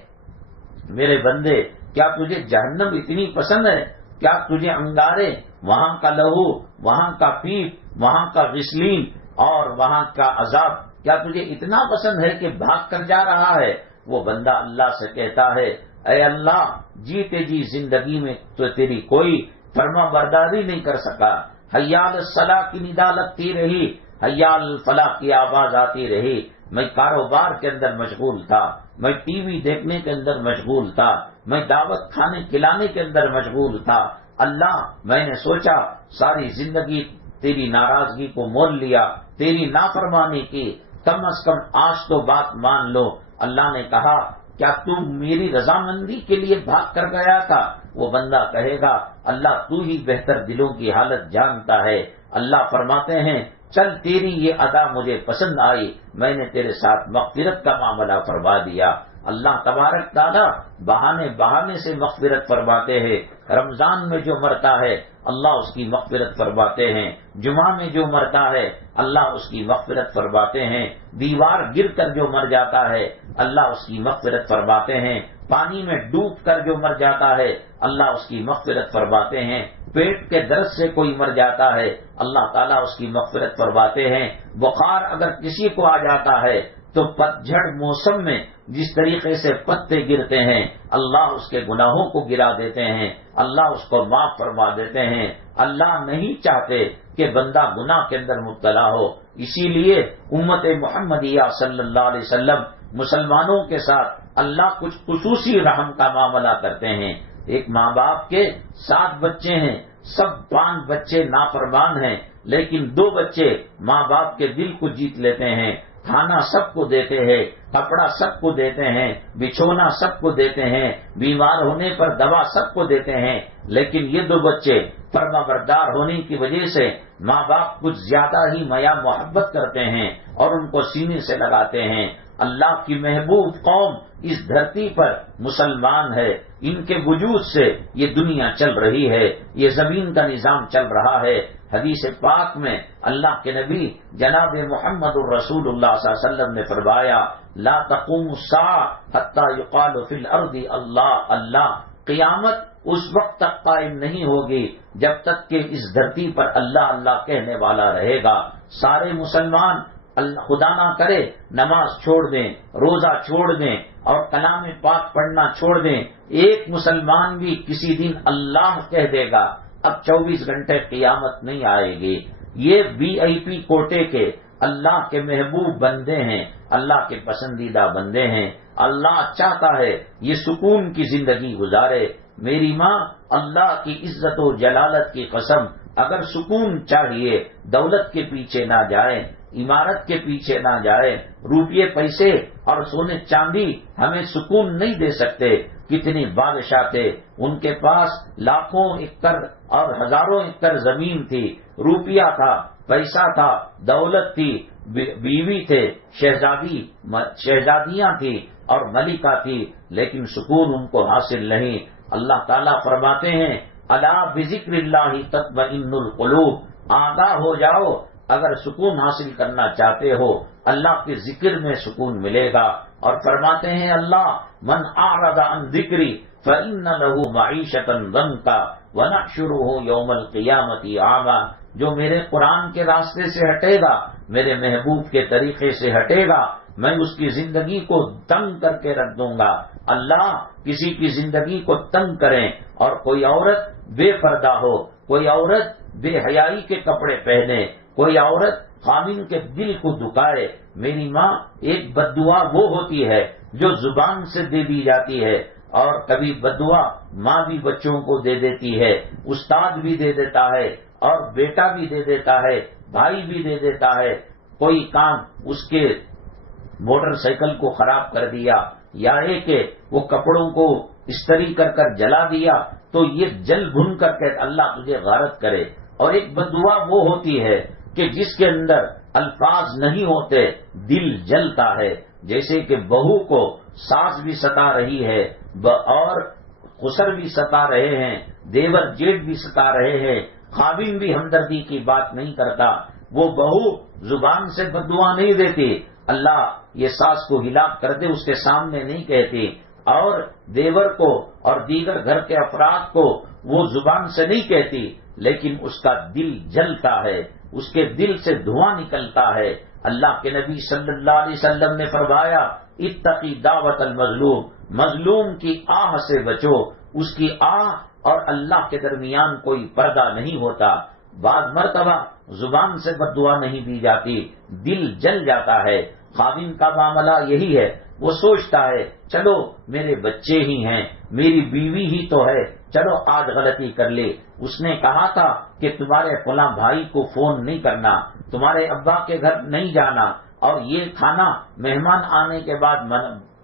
میرے بندے کیا تجھے جہنم اتنی پسند ہے؟ کیا تجھے انگارے، وہاں کا لہو، وہاں کا پیپ، وہاں کا غسلین اور وہاں کا عذاب کیا تجھے اتنا پسند ہے کہ بھاگ کر جا رہا ہے؟ وہ بندہ اللہ سے کہتا ہے اے اللہ، جیتے جی زندگی میں تو تیری کوئی فرما برداری نہیں کر سکا، حیال الصلاح کی ندا لگتی رہی، حیال الفلاح کی آواز آتی رہی، میں کاروبار کے اندر مشغول تھا، میں ٹی وی دیکھنے کے اندر مشغول تھا، میں دعوت کھانے کھلانے کے اندر مشغول تھا۔ اللہ میں نے سوچا ساری زندگی تیری ناراضگی کو مول لیا، تیری نافرمانی کی، کم از کم آج تو بات مان لو۔ اللہ نے کہا کیا تم میری رضامندی کے لیے بھاگ کر گیا تھا؟ وہ بندہ کہے گا اللہ تو ہی بہتر دلوں کی حالت جانتا ہے۔ اللہ فرماتے ہیں چل تیری یہ ادا مجھے پسند آئی، میں نے تیرے ساتھ مغفرت کا معاملہ فرما دیا۔ اللہ تبارک تعالیٰ بہانے بہانے سے مغفرت فرماتے ہیں۔ رمضان میں جو مرتا ہے اللہ اس کی مغفرت فرماتے ہیں، جمعہ میں جو مرتا ہے اللہ اس کی مغفرت فرماتے ہیں، دیوار گر کر جو مر جاتا ہے اللہ اس کی مغفرت فرماتے ہیں، پانی میں ڈوب کر جو مر جاتا ہے اللہ اس کی مغفرت فرماتے ہیں، پیٹ کے درد سے کوئی مر جاتا ہے اللہ تعالیٰ اس کی مغفرت فرماتے ہیں، بخار اگر کسی کو آ جاتا ہے تو پتجھڑ موسم میں جس طریقے سے پتے گرتے ہیں اللہ اس کے گناہوں کو گرا دیتے ہیں، اللہ اس کو معاف فرما دیتے ہیں۔ اللہ نہیں چاہتے کہ بندہ گناہ کے اندر مبتلا ہو. اسی لیے امت محمدیہ صلی اللہ علیہ وسلم مسلمانوں کے ساتھ اللہ کچھ خصوصی رحم کا معاملہ کرتے ہیں. ایک ماں باپ کے 7 بچے ہیں، سب 5 بچے نافرمان ہیں، لیکن 2 بچے ماں باپ کے دل کو جیت لیتے ہیں. کھانا سب کو دیتے ہیں، کپڑا سب کو دیتے ہیں، بچھونا سب کو دیتے ہیں، بیمار ہونے پر دوا سب کو دیتے ہیں، لیکن یہ 2 بچے فرما بردار ہونے کی وجہ سے ماں باپ کچھ زیادہ ہی میاں محبت کرتے ہیں اور ان کو سینے سے لگاتے ہیں. اللہ کی محبوب قوم اس دھرتی پر مسلمان ہے. ان کے وجود سے یہ دنیا چل رہی ہے، یہ زمین کا نظام چل رہا ہے. حدیث پاک میں اللہ کے نبی جناب محمد الرسول اللہ صلی اللہ علیہ وسلم نے فرمایا لا تقوم الساعة حتى يقال في الارض اللہ اللہ. قیامت اس وقت تک قائم نہیں ہوگی جب تک کہ اس دھرتی پر اللہ اللہ کہنے والا رہے گا. سارے مسلمان خدا نہ کرے نماز چھوڑ دیں، روزہ چھوڑ دیں اور کلام پاک پڑھنا چھوڑ دیں، ایک مسلمان بھی کسی دن اللہ کہہ دے گا اب 24 گھنٹے قیامت نہیں آئے گی. یہ VIP کوٹے کے اللہ کے محبوب بندے ہیں، اللہ کے پسندیدہ بندے ہیں. اللہ چاہتا ہے یہ سکون کی زندگی گزارے. میری ماں اللہ کی عزت و جلالت کی قسم اگر سکون چاہیے دولت کے پیچھے نہ جائے، عمارت کے پیچھے نہ جائے. روپیے پیسے اور سونے چاندی ہمیں سکون نہیں دے سکتے. کتنے بادشاہ تھے، ان کے پاس لاکھوں ایکڑ اور ہزاروں ایکڑ زمین تھی، روپیہ تھا، پیسہ تھا، دولت تھی، بیوی تھے، شہزادیاں تھی اور ملکہ تھی، لیکن سکون ان کو حاصل نہیں. اللہ تعالیٰ فرماتے ہیں الا بذکر اللہ تطمئن القلوب. آگاہ ہو جاؤ، اگر سکون حاصل کرنا چاہتے ہو اللہ کے ذکر میں سکون ملے گا. اور فرماتے ہیں اللہ من اعرض عن ذکری فإن له معیشۃ ضنکا ونحشره یوم القیامۃ اعما. جو میرے قرآن کے راستے سے ہٹے گا، میرے محبوب کے طریقے سے ہٹے گا، میں اس کی زندگی کو تنگ کر کے رکھ دوں گا. اللہ کسی کی زندگی کو تنگ کریں اور کوئی عورت بے پردہ ہو، کوئی عورت بے حیائی کے کپڑے پہنے، کوئی عورت خامن کے دل کو دکھائے. میری ماں ایک بددعا وہ ہوتی ہے جو زبان سے دے دی جاتی ہے، اور کبھی بددعا ماں بھی بچوں کو دے دیتی ہے، استاد بھی دے دیتا ہے اور بیٹا بھی دے دیتا ہے، بھائی بھی دے دیتا ہے. کوئی کام اس کے موٹر سائیکل کو خراب کر دیا یا کہ وہ کپڑوں کو استری کر کر جلا دیا تو یہ جل بھن کر کے اللہ تجھے غارت کرے. اور ایک بددعا وہ ہوتی ہے کہ جس کے اندر الفاظ نہیں ہوتے، دل جلتا ہے. جیسے کہ بہو کو ساس بھی ستا رہی ہے اور خسر بھی ستا رہے ہیں، دیور جیٹ بھی ستا رہے ہیں، خاوند بھی ہمدردی کی بات نہیں کرتا. وہ بہو زبان سے بددعا نہیں دیتی اللہ یہ ساس کو ہلاک کر دے، اس کے سامنے نہیں کہتی، اور دیور کو اور دیگر گھر کے افراد کو وہ زبان سے نہیں کہتی، لیکن اس کا دل جلتا ہے، اس کے دل سے دھواں نکلتا ہے. اللہ کے نبی صلی اللہ علیہ وسلم نے فرمایا اتقی دعوت المظلوم. مظلوم کی آہ سے بچو، اس کی آہ اور اللہ کے درمیان کوئی پردہ نہیں ہوتا. بعض مرتبہ زبان سے بددعا نہیں دی جاتی، دل جل جاتا ہے. خاوند کا معاملہ یہی ہے، وہ سوچتا ہے چلو میرے بچے ہی ہیں، میری بیوی ہی تو ہے، چلو آج غلطی کر لے. اس نے کہا تھا کہ تمہارے فلاں بھائی کو فون نہیں کرنا، تمہارے ابا کے گھر نہیں جانا اور یہ کھانا مہمان آنے کے بعد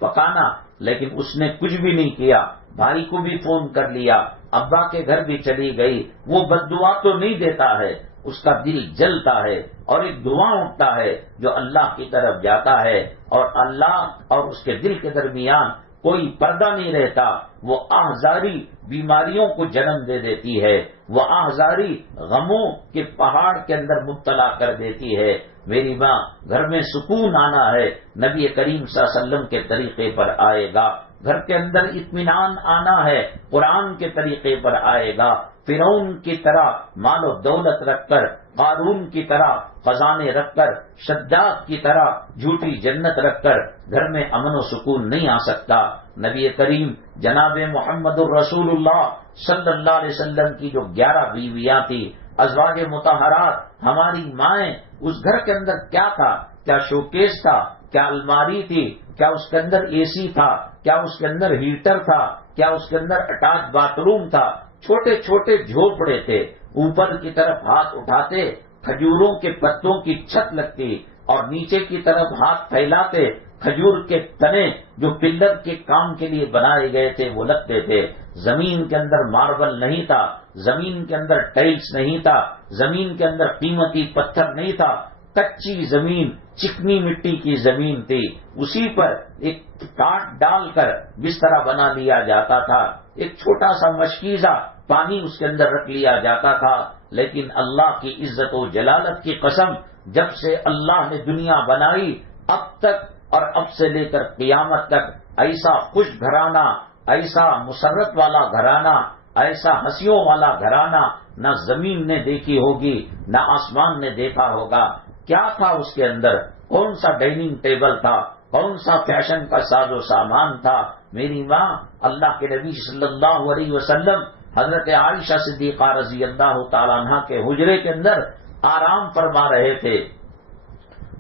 پکانا، لیکن اس نے کچھ بھی نہیں کیا. بھائی کو بھی فون کر لیا، ابا کے گھر بھی چلی گئی. وہ بددعا تو نہیں دیتا ہے، اس کا دل جلتا ہے اور ایک دعا اٹھتا ہے جو اللہ کی طرف جاتا ہے، اور اللہ اور اس کے دل کے درمیان کوئی پردہ نہیں رہتا. وہ آہذاری بیماریوں کو جنم دے دیتی ہے، وہ آہذاری غموں کے پہاڑ کے اندر مبتلا کر دیتی ہے. میری ماں گھر میں سکون آنا ہے نبی کریم صلی اللہ علیہ وسلم کے طریقے پر آئے گا. گھر کے اندر اطمینان آنا ہے قرآن کے طریقے پر آئے گا. فرعون کی طرح مال و دولت رکھ کر، قارون کی طرح خزانے رکھ کر، شداد کی طرح جھوٹی جنت رکھ کر گھر میں امن و سکون نہیں آ سکتا. نبی کریم جناب محمد الرسول اللہ صلی اللہ علیہ وسلم کی جو 11 بیویاں تھی ازواج مطہرات ہماری مائیں، اس گھر کے اندر کیا تھا؟ کیا شوکیس تھا؟ کیا الماری تھی؟ کیا اس کے اندر اے سی تھا؟ کیا اس کے اندر ہیٹر تھا؟ کیا اس کے اندر اٹیچ باتھ روم تھا؟ چھوٹے چھوٹے جھونپڑے تھے، اوپر کی طرف ہاتھ اٹھاتے کھجوروں کے پتوں کی چھت لگتی اور نیچے کی طرف ہاتھ پھیلاتے کھجور کے تنے جو پلر کے کام کے لیے بنائے گئے تھے وہ لگتے تھے۔ زمین کے اندر ماربل نہیں تھا، زمین کے اندر ٹائلز نہیں تھا، زمین کے اندر قیمتی پتھر نہیں تھا، کچی زمین، چکنی مٹی کی زمین تھی، اسی پر ایک ٹاٹ ڈال کر بستر بنا لیا جاتا تھا، ایک چھوٹا سا مشکیزہ پانی اس کے اندر رکھ لیا جاتا تھا۔ لیکن اللہ کی عزت و جلالت کی قسم، جب سے اللہ نے دنیا بنائی اب تک اور اب سے لے کر قیامت تک ایسا خوش گھرانہ، ایسا مسرت والا گھرانہ، ایسا ہنسیوں والا گھرانہ نہ زمین نے دیکھی ہوگی نہ آسمان نے دیکھا ہوگا۔ کیا تھا اس کے اندر؟ کون سا ڈائننگ ٹیبل تھا؟ کون سا فیشن کا ساز و سامان تھا؟ میری ماں اللہ کے نبی صلی اللہ علیہ وسلم حضرت عائشہ صدیقہ رضی اللہ تعالیٰ عنہ کے حجرے کے اندر آرام فرما رہے تھے،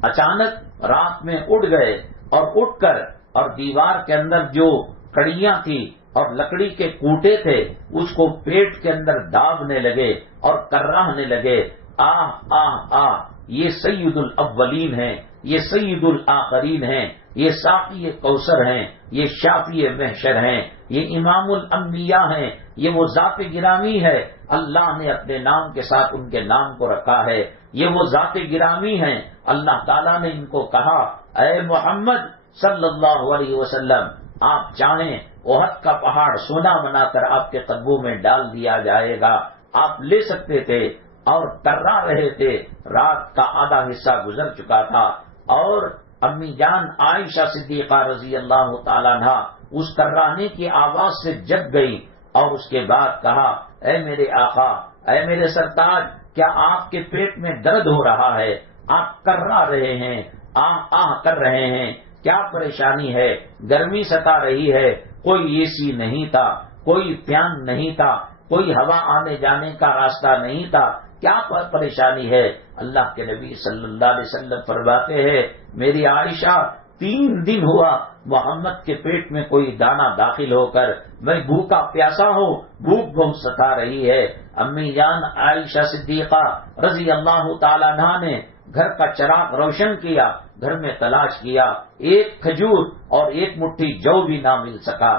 اچانک رات میں اٹھ گئے اور اٹھ کر اور دیوار کے اندر جو کڑیاں تھی اور لکڑی کے کوٹے تھے اس کو پیٹ کے اندر دابنے لگے اور کرہنے لگے، آہ آہ آہ، یہ سید الاولین ہیں، یہ سید الآخرین ہیں، یہ ساقی کوثر ہیں، یہ شافی محشر ہیں، یہ امام الانبیاء ہیں، یہ وہ ذات گرامی ہے، اللہ نے اپنے نام کے ساتھ ان کے نام کو رکھا ہے، یہ وہ ذات گرامی ہیں۔ اللہ تعالیٰ نے ان کو کہا، اے محمد صلی اللہ علیہ وسلم، آپ چاہیں احد کا پہاڑ سونا بنا کر آپ کے قدموں میں ڈال دیا جائے گا، آپ لے سکتے تھے، اور کرا رہے تھے۔ رات کا آدھا حصہ گزر چکا تھا اور امی جان عائشہ صدیقہ رضی اللہ تعالیٰ عنہ اس کرانے کی آواز سے جگ گئی اور اس کے بعد کہا، اے میرے آقا، اے میرے سرتاج، کیا آپ کے پیٹ میں درد ہو رہا ہے؟ آپ کرا رہے ہیں، آہ آہ کر رہے ہیں، کیا پریشانی ہے؟ گرمی ستا رہی ہے، کوئی اے سی نہیں تھا، کوئی فین نہیں تھا، کوئی ہوا آنے جانے کا راستہ نہیں تھا، کیا پریشانی ہے؟ اللہ کے نبی صلی اللہ علیہ وسلم فرماتے ہیں، میری عائشہ 3 دن ہوا محمد کے پیٹ میں کوئی دانہ داخل ہو کر میں بھوکا پیاسا ہوں، بھوک بہت ستا رہی ہے۔ امی جان عائشہ صدیقہ رضی اللہ تعالی عنہا نے گھر کا چراغ روشن کیا، گھر میں تلاش کیا، ایک کھجور اور ایک مٹھی جو بھی نہ مل سکا۔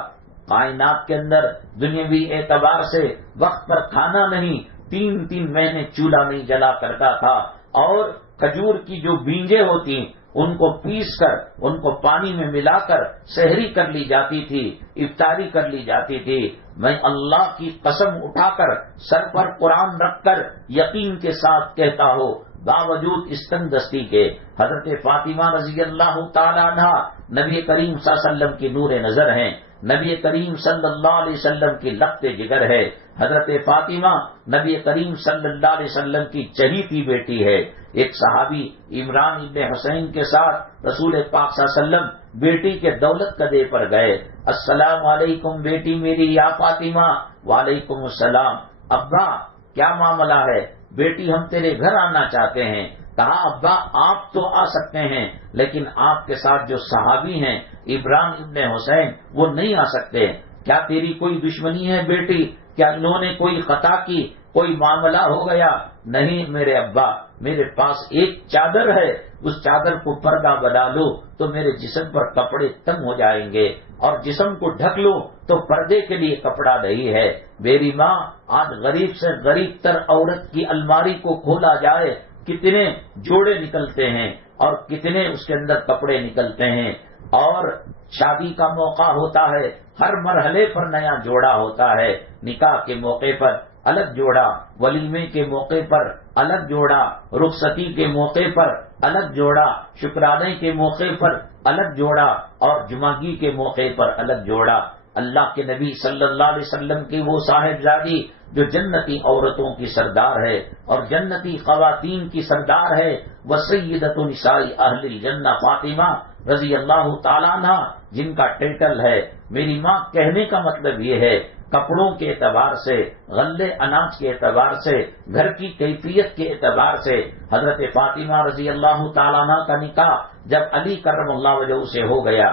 کائنات کے اندر دنیاوی اعتبار سے وقت پر کھانا نہیں، 3 مہینے چولہا نہیں جلا کرتا تھا، اور کھجور کی جو بیجیں ہوتی ان کو پیس کر ان کو پانی میں ملا کر سحری کر لی جاتی تھی، افطاری کر لی جاتی تھی۔ میں اللہ کی قسم اٹھا کر سر پر قرآن رکھ کر یقین کے ساتھ کہتا ہوں، باوجود اس تنگدستی کے حضرت فاطمہ رضی اللہ تعالی عنہا نبی کریم صلی اللہ علیہ وسلم کی نور نظر ہیں، نبی کریم صلی اللہ علیہ وسلم کی لخت جگر ہے۔ حضرت فاطمہ نبی کریم صلی اللہ علیہ وسلم کی چہیتی بیٹی ہے۔ ایک صحابی عمران ابن حسین کے ساتھ رسول پاک صلی اللہ علیہ وسلم بیٹی کے دولت قدے پر گئے، السلام علیکم بیٹی میری یا فاطمہ، وعلیکم السلام، ابا کیا معاملہ ہے؟ بیٹی ہم تیرے گھر آنا چاہتے ہیں۔ کہا ابا آپ تو آ سکتے ہیں لیکن آپ کے ساتھ جو صحابی ہیں عمران ابن حسین وہ نہیں آ سکتے۔ کیا تیری کوئی دشمنی ہے بیٹی؟ کیا انہوں نے کوئی خطا کی، کوئی معاملہ ہو گیا؟ نہیں میرے ابا، میرے پاس ایک چادر ہے، اس چادر کو پردہ بنا لو تو میرے جسم پر کپڑے تنگ ہو جائیں گے، اور جسم کو ڈھک لو تو پردے کے لیے کپڑا نہیں ہے۔ میری ماں، آج غریب سے غریب تر عورت کی الماری کو کھولا جائے کتنے جوڑے نکلتے ہیں اور کتنے اس کے اندر کپڑے نکلتے ہیں، اور شادی کا موقع ہوتا ہے، ہر مرحلے پر نیا جوڑا ہوتا ہے، نکاح کے موقع پر الگ جوڑا، ولیمے کے موقع پر الگ جوڑا، رخصتی کے موقع پر الگ جوڑا، شکرانے کے موقع پر الگ جوڑا، اور جمعگی کے موقع پر الگ جوڑا۔ اللہ کے نبی صلی اللہ علیہ وسلم کی وہ صاحبزادی جو جنتی عورتوں کی سردار ہے اور جنتی خواتین کی سردار ہے، وسیدۃ نساء اہل الجنہ فاطمہ رضی اللہ تعالیٰ عنہ، جن کا ٹائٹل ہے۔ میری ماں، کہنے کا مطلب یہ ہے کپڑوں کے اعتبار سے، غلے اناج کے اعتبار سے، گھر کی کیفیت کے اعتبار سے حضرت فاطمہ رضی اللہ تعالیٰ عنہ کا نکاح جب علی کرم اللہ وجہہ سے ہو گیا،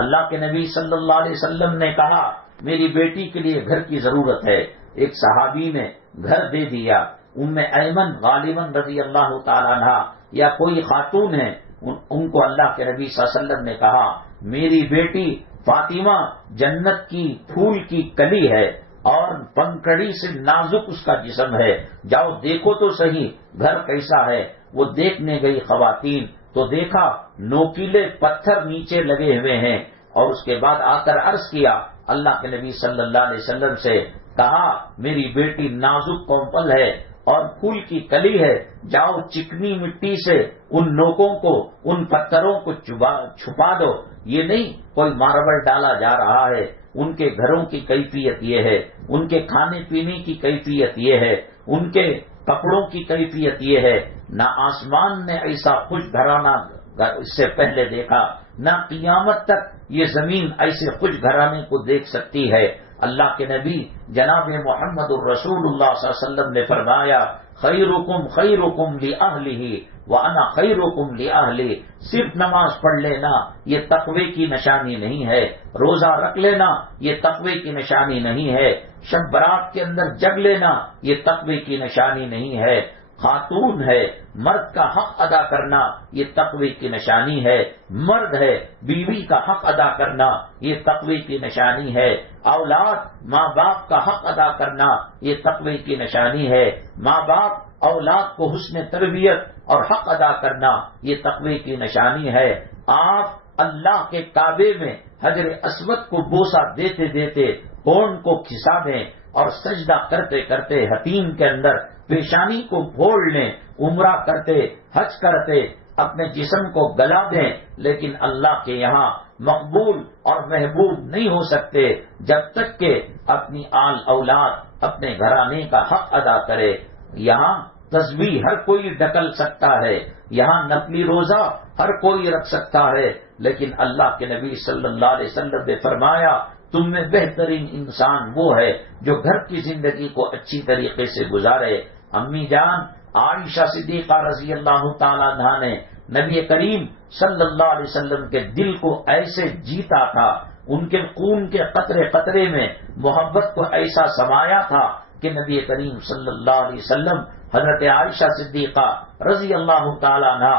اللہ کے نبی صلی اللہ علیہ وسلم نے کہا میری بیٹی کے لیے گھر کی ضرورت ہے. ایک صحابی نے گھر دے دیا. ام ایمن غالباً رضی اللہ تعالیٰ عنہ یا کوئی خاتون ہے، ان کو اللہ کے نبی صلی اللہ علیہ وسلم نے کہا میری بیٹی فاطمہ جنت کی پھول کی کلی ہے اور پنکھڑی سے نازک اس کا جسم ہے، جاؤ دیکھو تو صحیح گھر کیسا ہے. وہ دیکھنے گئی خواتین تو دیکھا نوکیلے پتھر نیچے لگے ہوئے ہیں، اور اس کے بعد آ کر عرض کیا اللہ کے نبی صلی اللہ علیہ وسلم سے، کہا میری بیٹی نازک کومپل ہے اور پھول کی کلی ہے، جاؤ چکنی مٹی سے ان نوکوں کو، ان پتھروں کو چھپا دو. یہ نہیں کوئی ماربل ڈالا جا رہا ہے. ان کے گھروں کی کیفیت یہ ہے، ان کے کھانے پینے کی کیفیت یہ ہے، ان کے کپڑوں کی کیفیت یہ ہے. نہ آسمان نے ایسا خوش گھرانہ اس سے پہلے دیکھا، نہ قیامت تک یہ زمین ایسے خوش گھرانے کو دیکھ سکتی ہے. اللہ کے نبی جناب محمد الرسول اللہ صلی اللہ علیہ وسلم نے فرمایا خیرکم خیرکم لأہلہ وانا خیرکم لأہلی. صرف نماز پڑھ لینا یہ تقوی کی نشانی نہیں ہے، روزہ رکھ لینا یہ تقوی کی نشانی نہیں ہے، شب برات کے اندر جگ لینا یہ تقوی کی نشانی نہیں ہے. خاتون ہے، مرد کا حق ادا کرنا یہ تقوی کی نشانی ہے. مرد ہے، بیوی کا حق ادا کرنا یہ تقوی کی نشانی ہے. اولاد ماں باپ کا حق ادا کرنا یہ تقوی کی نشانی ہے. ماں باپ اولاد کو حسن تربیت اور حق ادا کرنا یہ تقوی کی نشانی ہے. آپ اللہ کے کعبے میں حجر اسود کو بوسہ دیتے دیتے ہونٹ کو کھسا دیں اور سجدہ کرتے کرتے حتیم کے اندر پیشانی کو پھوڑ لیں، عمرہ کرتے حج کرتے اپنے جسم کو گلا دیں، لیکن اللہ کے یہاں مقبول اور محبوب نہیں ہو سکتے جب تک کہ اپنی آل اولاد اپنے گھرانے کا حق ادا کرے. یہاں تسبیح ہر کوئی ڈکل سکتا ہے، یہاں نقلی روزہ ہر کوئی رکھ سکتا ہے، لیکن اللہ کے نبی صلی اللہ علیہ وسلم نے فرمایا تم میں بہترین انسان وہ ہے جو گھر کی زندگی کو اچھی طریقے سے گزارے. امی جان عائشہ صدیقہ رضی اللہ تعالیٰ عنہا نے نبی کریم صلی اللہ علیہ وسلم کے دل کو ایسے جیتا تھا، ان کے خون کے قطرے قطرے میں محبت کو ایسا سمایا تھا کہ نبی کریم صلی اللہ علیہ وسلم حضرت عائشہ صدیقہ رضی اللہ تعالیٰ عنہا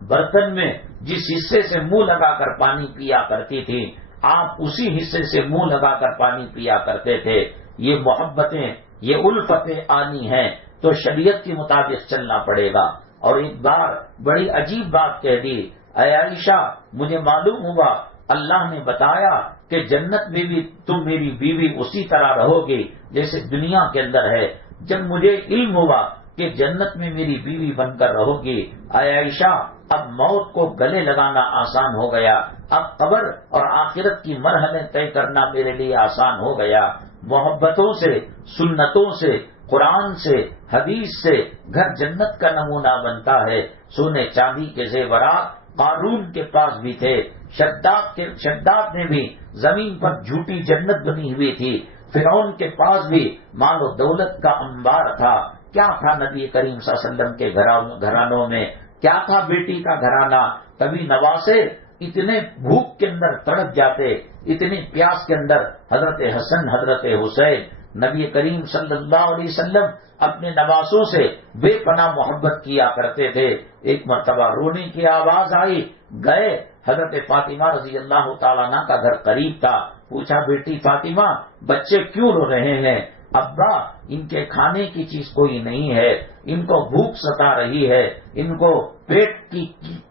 برتن میں جس حصے سے منہ لگا کر پانی پیا کرتی تھی آپ اسی حصے سے منہ لگا کر پانی پیا کرتے تھے. یہ محبتیں، یہ الفتیں آنی ہیں تو شریعت کے مطابق چلنا پڑے گا. اور ایک بار بڑی عجیب بات کہہ دی، اے عائشہ مجھے معلوم ہوا اللہ نے بتایا کہ جنت میں بھی تم میری بیوی اسی طرح رہو گی جیسے دنیا کے اندر ہے. جب مجھے علم ہوا کہ جنت میں میری بیوی بن کر رہو گی، اے عائشہ اب موت کو گلے لگانا آسان ہو گیا، اب قبر اور آخرت کی مرحلے طے کرنا میرے لیے آسان ہو گیا. محبتوں سے، سنتوں سے، قرآن سے، حدیث سے گھر جنت کا نمونہ بنتا ہے. سونے چاندی کے زیورات قارون کے پاس بھی تھے، شداد نے بھی زمین پر جھوٹی جنت بنی ہوئی تھی، فرعون کے پاس بھی مال و دولت کا انبار تھا. کیا تھا نبی کریم صلی اللہ علیہ وسلم کے گھرانوں میں؟ کیا تھا بیٹی کا گھرانہ؟ کبھی نواسے اتنے بھوک کے اندر تڑپ جاتے، اتنی پیاس کے اندر حضرت حسن حضرت حسین نبی کریم صلی اللہ علیہ وسلم اپنے نواسوں سے بے پناہ محبت کیا کرتے تھے. ایک مرتبہ رونے کی آواز آئی، گئے حضرت فاطمہ رضی اللہ تعالیٰ عنہ کا گھر قریب تھا. پوچھا بیٹی فاطمہ بچے کیوں رو رہے ہیں؟ ابا ان کے کھانے کی چیز کوئی نہیں ہے، ان کو بھوک ستا رہی ہے، ان کو پیٹ کی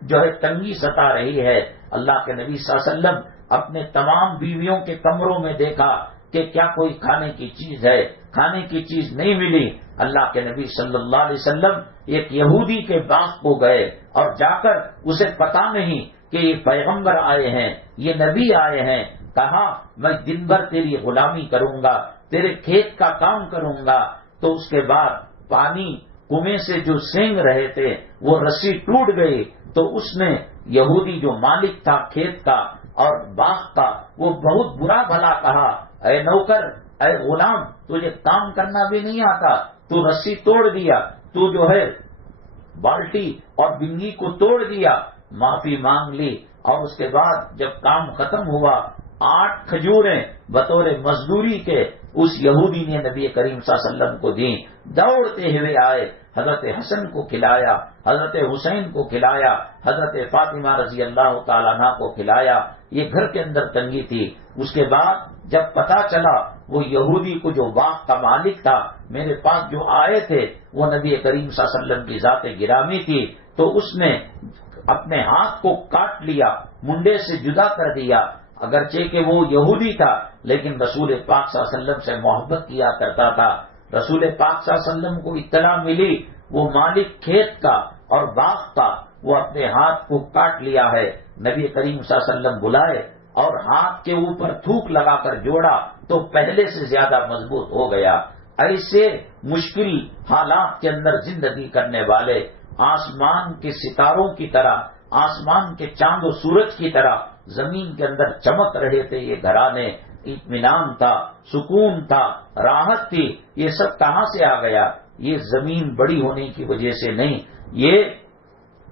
جو ہے تنگی ستا رہی ہے. اللہ کے نبی صلی اللہ علیہ وسلم اپنے تمام بیویوں کے کمروں میں دیکھا کہ کیا کوئی کھانے کی چیز ہے، کھانے کی چیز نہیں ملی. اللہ کے نبی صلی اللہ علیہ وسلم ایک یہودی کے باغ کو گئے اور جا کر اسے پتا نہیں کہ یہ پیغمبر آئے ہیں، یہ نبی آئے ہیں. کہا میں دن بھر تیری غلامی کروں گا، تیرے کھیت کا کام کروں گا. تو اس کے بعد پانی کنویں سے جو سینگ رہے تھے وہ رسی ٹوٹ گئی. تو اس نے یہودی جو مالک تھا کھیت کا اور باغ کا وہ بہت برا بھلا کہا، اے نوکر، اے غلام، تجھے کام کرنا بھی نہیں آتا، تو رسی توڑ دیا، تو جو ہے بالٹی اور بنگی کو توڑ دیا، معافی مانگ لی، اور اس کے بعد جب کام ختم ہوا 8 کھجوریں بطور مزدوری کے اس یہودی نے نبی کریم صلی اللہ علیہ وسلم کو دیں، دوڑتے ہوئے آئے، حضرت حسن کو کھلایا، حضرت حسین کو کھلایا، حضرت فاطمہ رضی اللہ تعالیٰ عنہ کو کھلایا۔ یہ گھر کے اندر تنگی تھی۔ اس کے بعد جب پتا چلا وہ یہودی کو جو باغ کا مالک تھا، میرے پاس جو آئے تھے وہ نبی کریم صلی اللہ علیہ وسلم کی ذات گرامی تھی، تو اس نے اپنے ہاتھ کو کاٹ لیا، منڈے سے جدا کر دیا۔ اگرچہ کہ وہ یہودی تھا لیکن رسول پاک صلی اللہ علیہ وسلم سے محبت کیا کرتا تھا۔ رسول پاک صلی اللہ علیہ وسلم کو اطلاع ملی وہ مالک کھیت کا اور باغ کا وہ اپنے ہاتھ کو کاٹ لیا ہے۔ نبی کریم صلی اللہ علیہ وسلم بلائے اور ہاتھ کے اوپر تھوک لگا کر جوڑا تو پہلے سے زیادہ مضبوط ہو گیا۔ ایسے مشکل حالات کے اندر زندگی کرنے والے، آسمان کے ستاروں کی طرح، آسمان کے چاند و سورج کی طرح زمین کے اندر چمک رہے تھے یہ گھرانے۔ اطمینان تھا، سکون تھا، راحت تھی۔ یہ سب کہاں سے آ گیا؟ یہ زمین بڑی ہونے کی وجہ سے نہیں، یہ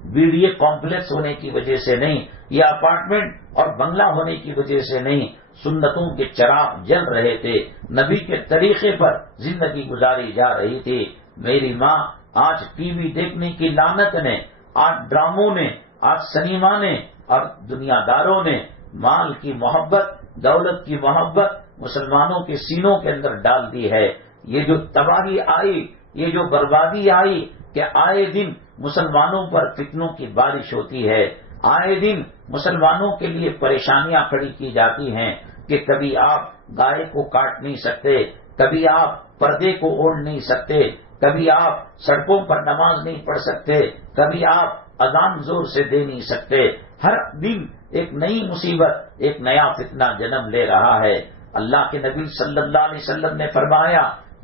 بی ڈی اے کمپلیکس ہونے کی وجہ سے نہیں، یہ اپارٹمنٹ اور بنگلہ ہونے کی وجہ سے نہیں، سنتوں کے چراغ جل رہے تھے، نبی کے طریقے پر زندگی گزاری جا رہی تھی۔ میری ماں آج ٹی وی دیکھنے کی لعنت نے، آج ڈراموں نے، آج سنیما نے اور دنیا داروں نے مال کی محبت، دولت کی محبت مسلمانوں کے سینوں کے اندر ڈال دی ہے۔ یہ جو تباہی آئی، یہ جو بربادی آئی کہ آئے دن مسلمانوں پر فتنوں کی بارش ہوتی ہے، آئے دن مسلمانوں کے لیے پریشانیاں کھڑی کی جاتی ہیں کہ کبھی آپ گائے کو کاٹ نہیں سکتے، کبھی آپ پردے کو اوڑھ نہیں سکتے، کبھی آپ سڑکوں پر نماز نہیں پڑھ سکتے، کبھی آپ اذان زور سے دے نہیں سکتے۔ ہر دن ایک نئی مصیبت، ایک نیا فتنہ جنم لے رہا ہے۔ اللہ کے نبی صلی اللہ علیہ وسلم نے فرمایا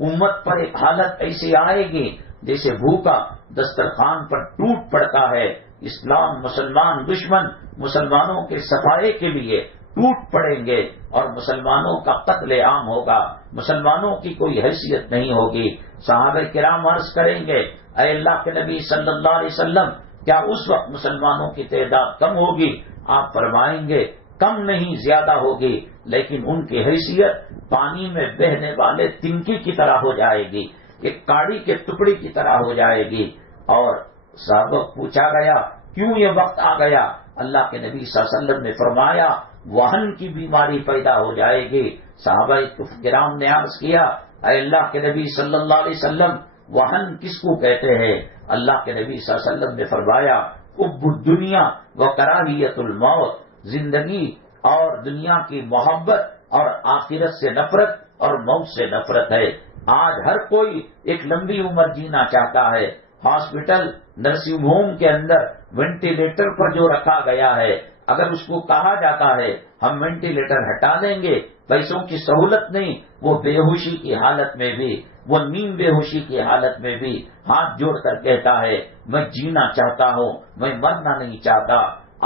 امت پر ایک حالت ایسی آئے گی جیسے بھوکا دسترخوان پر ٹوٹ پڑتا ہے۔ اسلام مسلمان دشمن مسلمانوں کے صفائے کے لیے ٹوٹ پڑیں گے اور مسلمانوں کا قتل عام ہوگا، مسلمانوں کی کوئی حیثیت نہیں ہوگی۔ صحابہ کرام عرض کریں گے اے اللہ کے نبی صلی اللہ علیہ وسلم کیا اس وقت مسلمانوں کی تعداد کم ہوگی؟ آپ فرمائیں گے کم نہیں زیادہ ہوگی، لیکن ان کی حیثیت پانی میں بہنے والے تنکی کی طرح ہو جائے گی، ایک کاڑی کے ٹکڑے کی طرح ہو جائے گی۔ اور صحابہ پوچھا گیا کیوں یہ وقت آ گیا؟ اللہ کے نبی صلی اللہ علیہ وسلم نے فرمایا وہن کی بیماری پیدا ہو جائے گی۔ صحابہ کرام نے عرض کیا اے اللہ کے نبی صلی اللہ علیہ وسلم وہن کس کو کہتے ہیں؟ اللہ کے نبی صلی اللہ علیہ وسلم نے فرمایا حب الدنیا و کراہیت الموت، زندگی اور دنیا کی محبت اور آخرت سے نفرت اور موت سے نفرت ہے۔ آج ہر کوئی ایک لمبی عمر جینا چاہتا ہے۔ ہاسپٹل نرسنگ ہوم کے اندر وینٹیلیٹر پر جو رکھا گیا ہے، اگر اس کو کہا جاتا ہے ہم وینٹیلیٹر ہٹا دیں گے، پیسوں کی سہولت نہیں، وہ بے ہوشی کی حالت میں بھی، وہ نیم بے ہوشی کی حالت میں بھی ہاتھ جوڑ کر کہتا ہے میں جینا چاہتا ہوں، میں مرنا نہیں چاہتا۔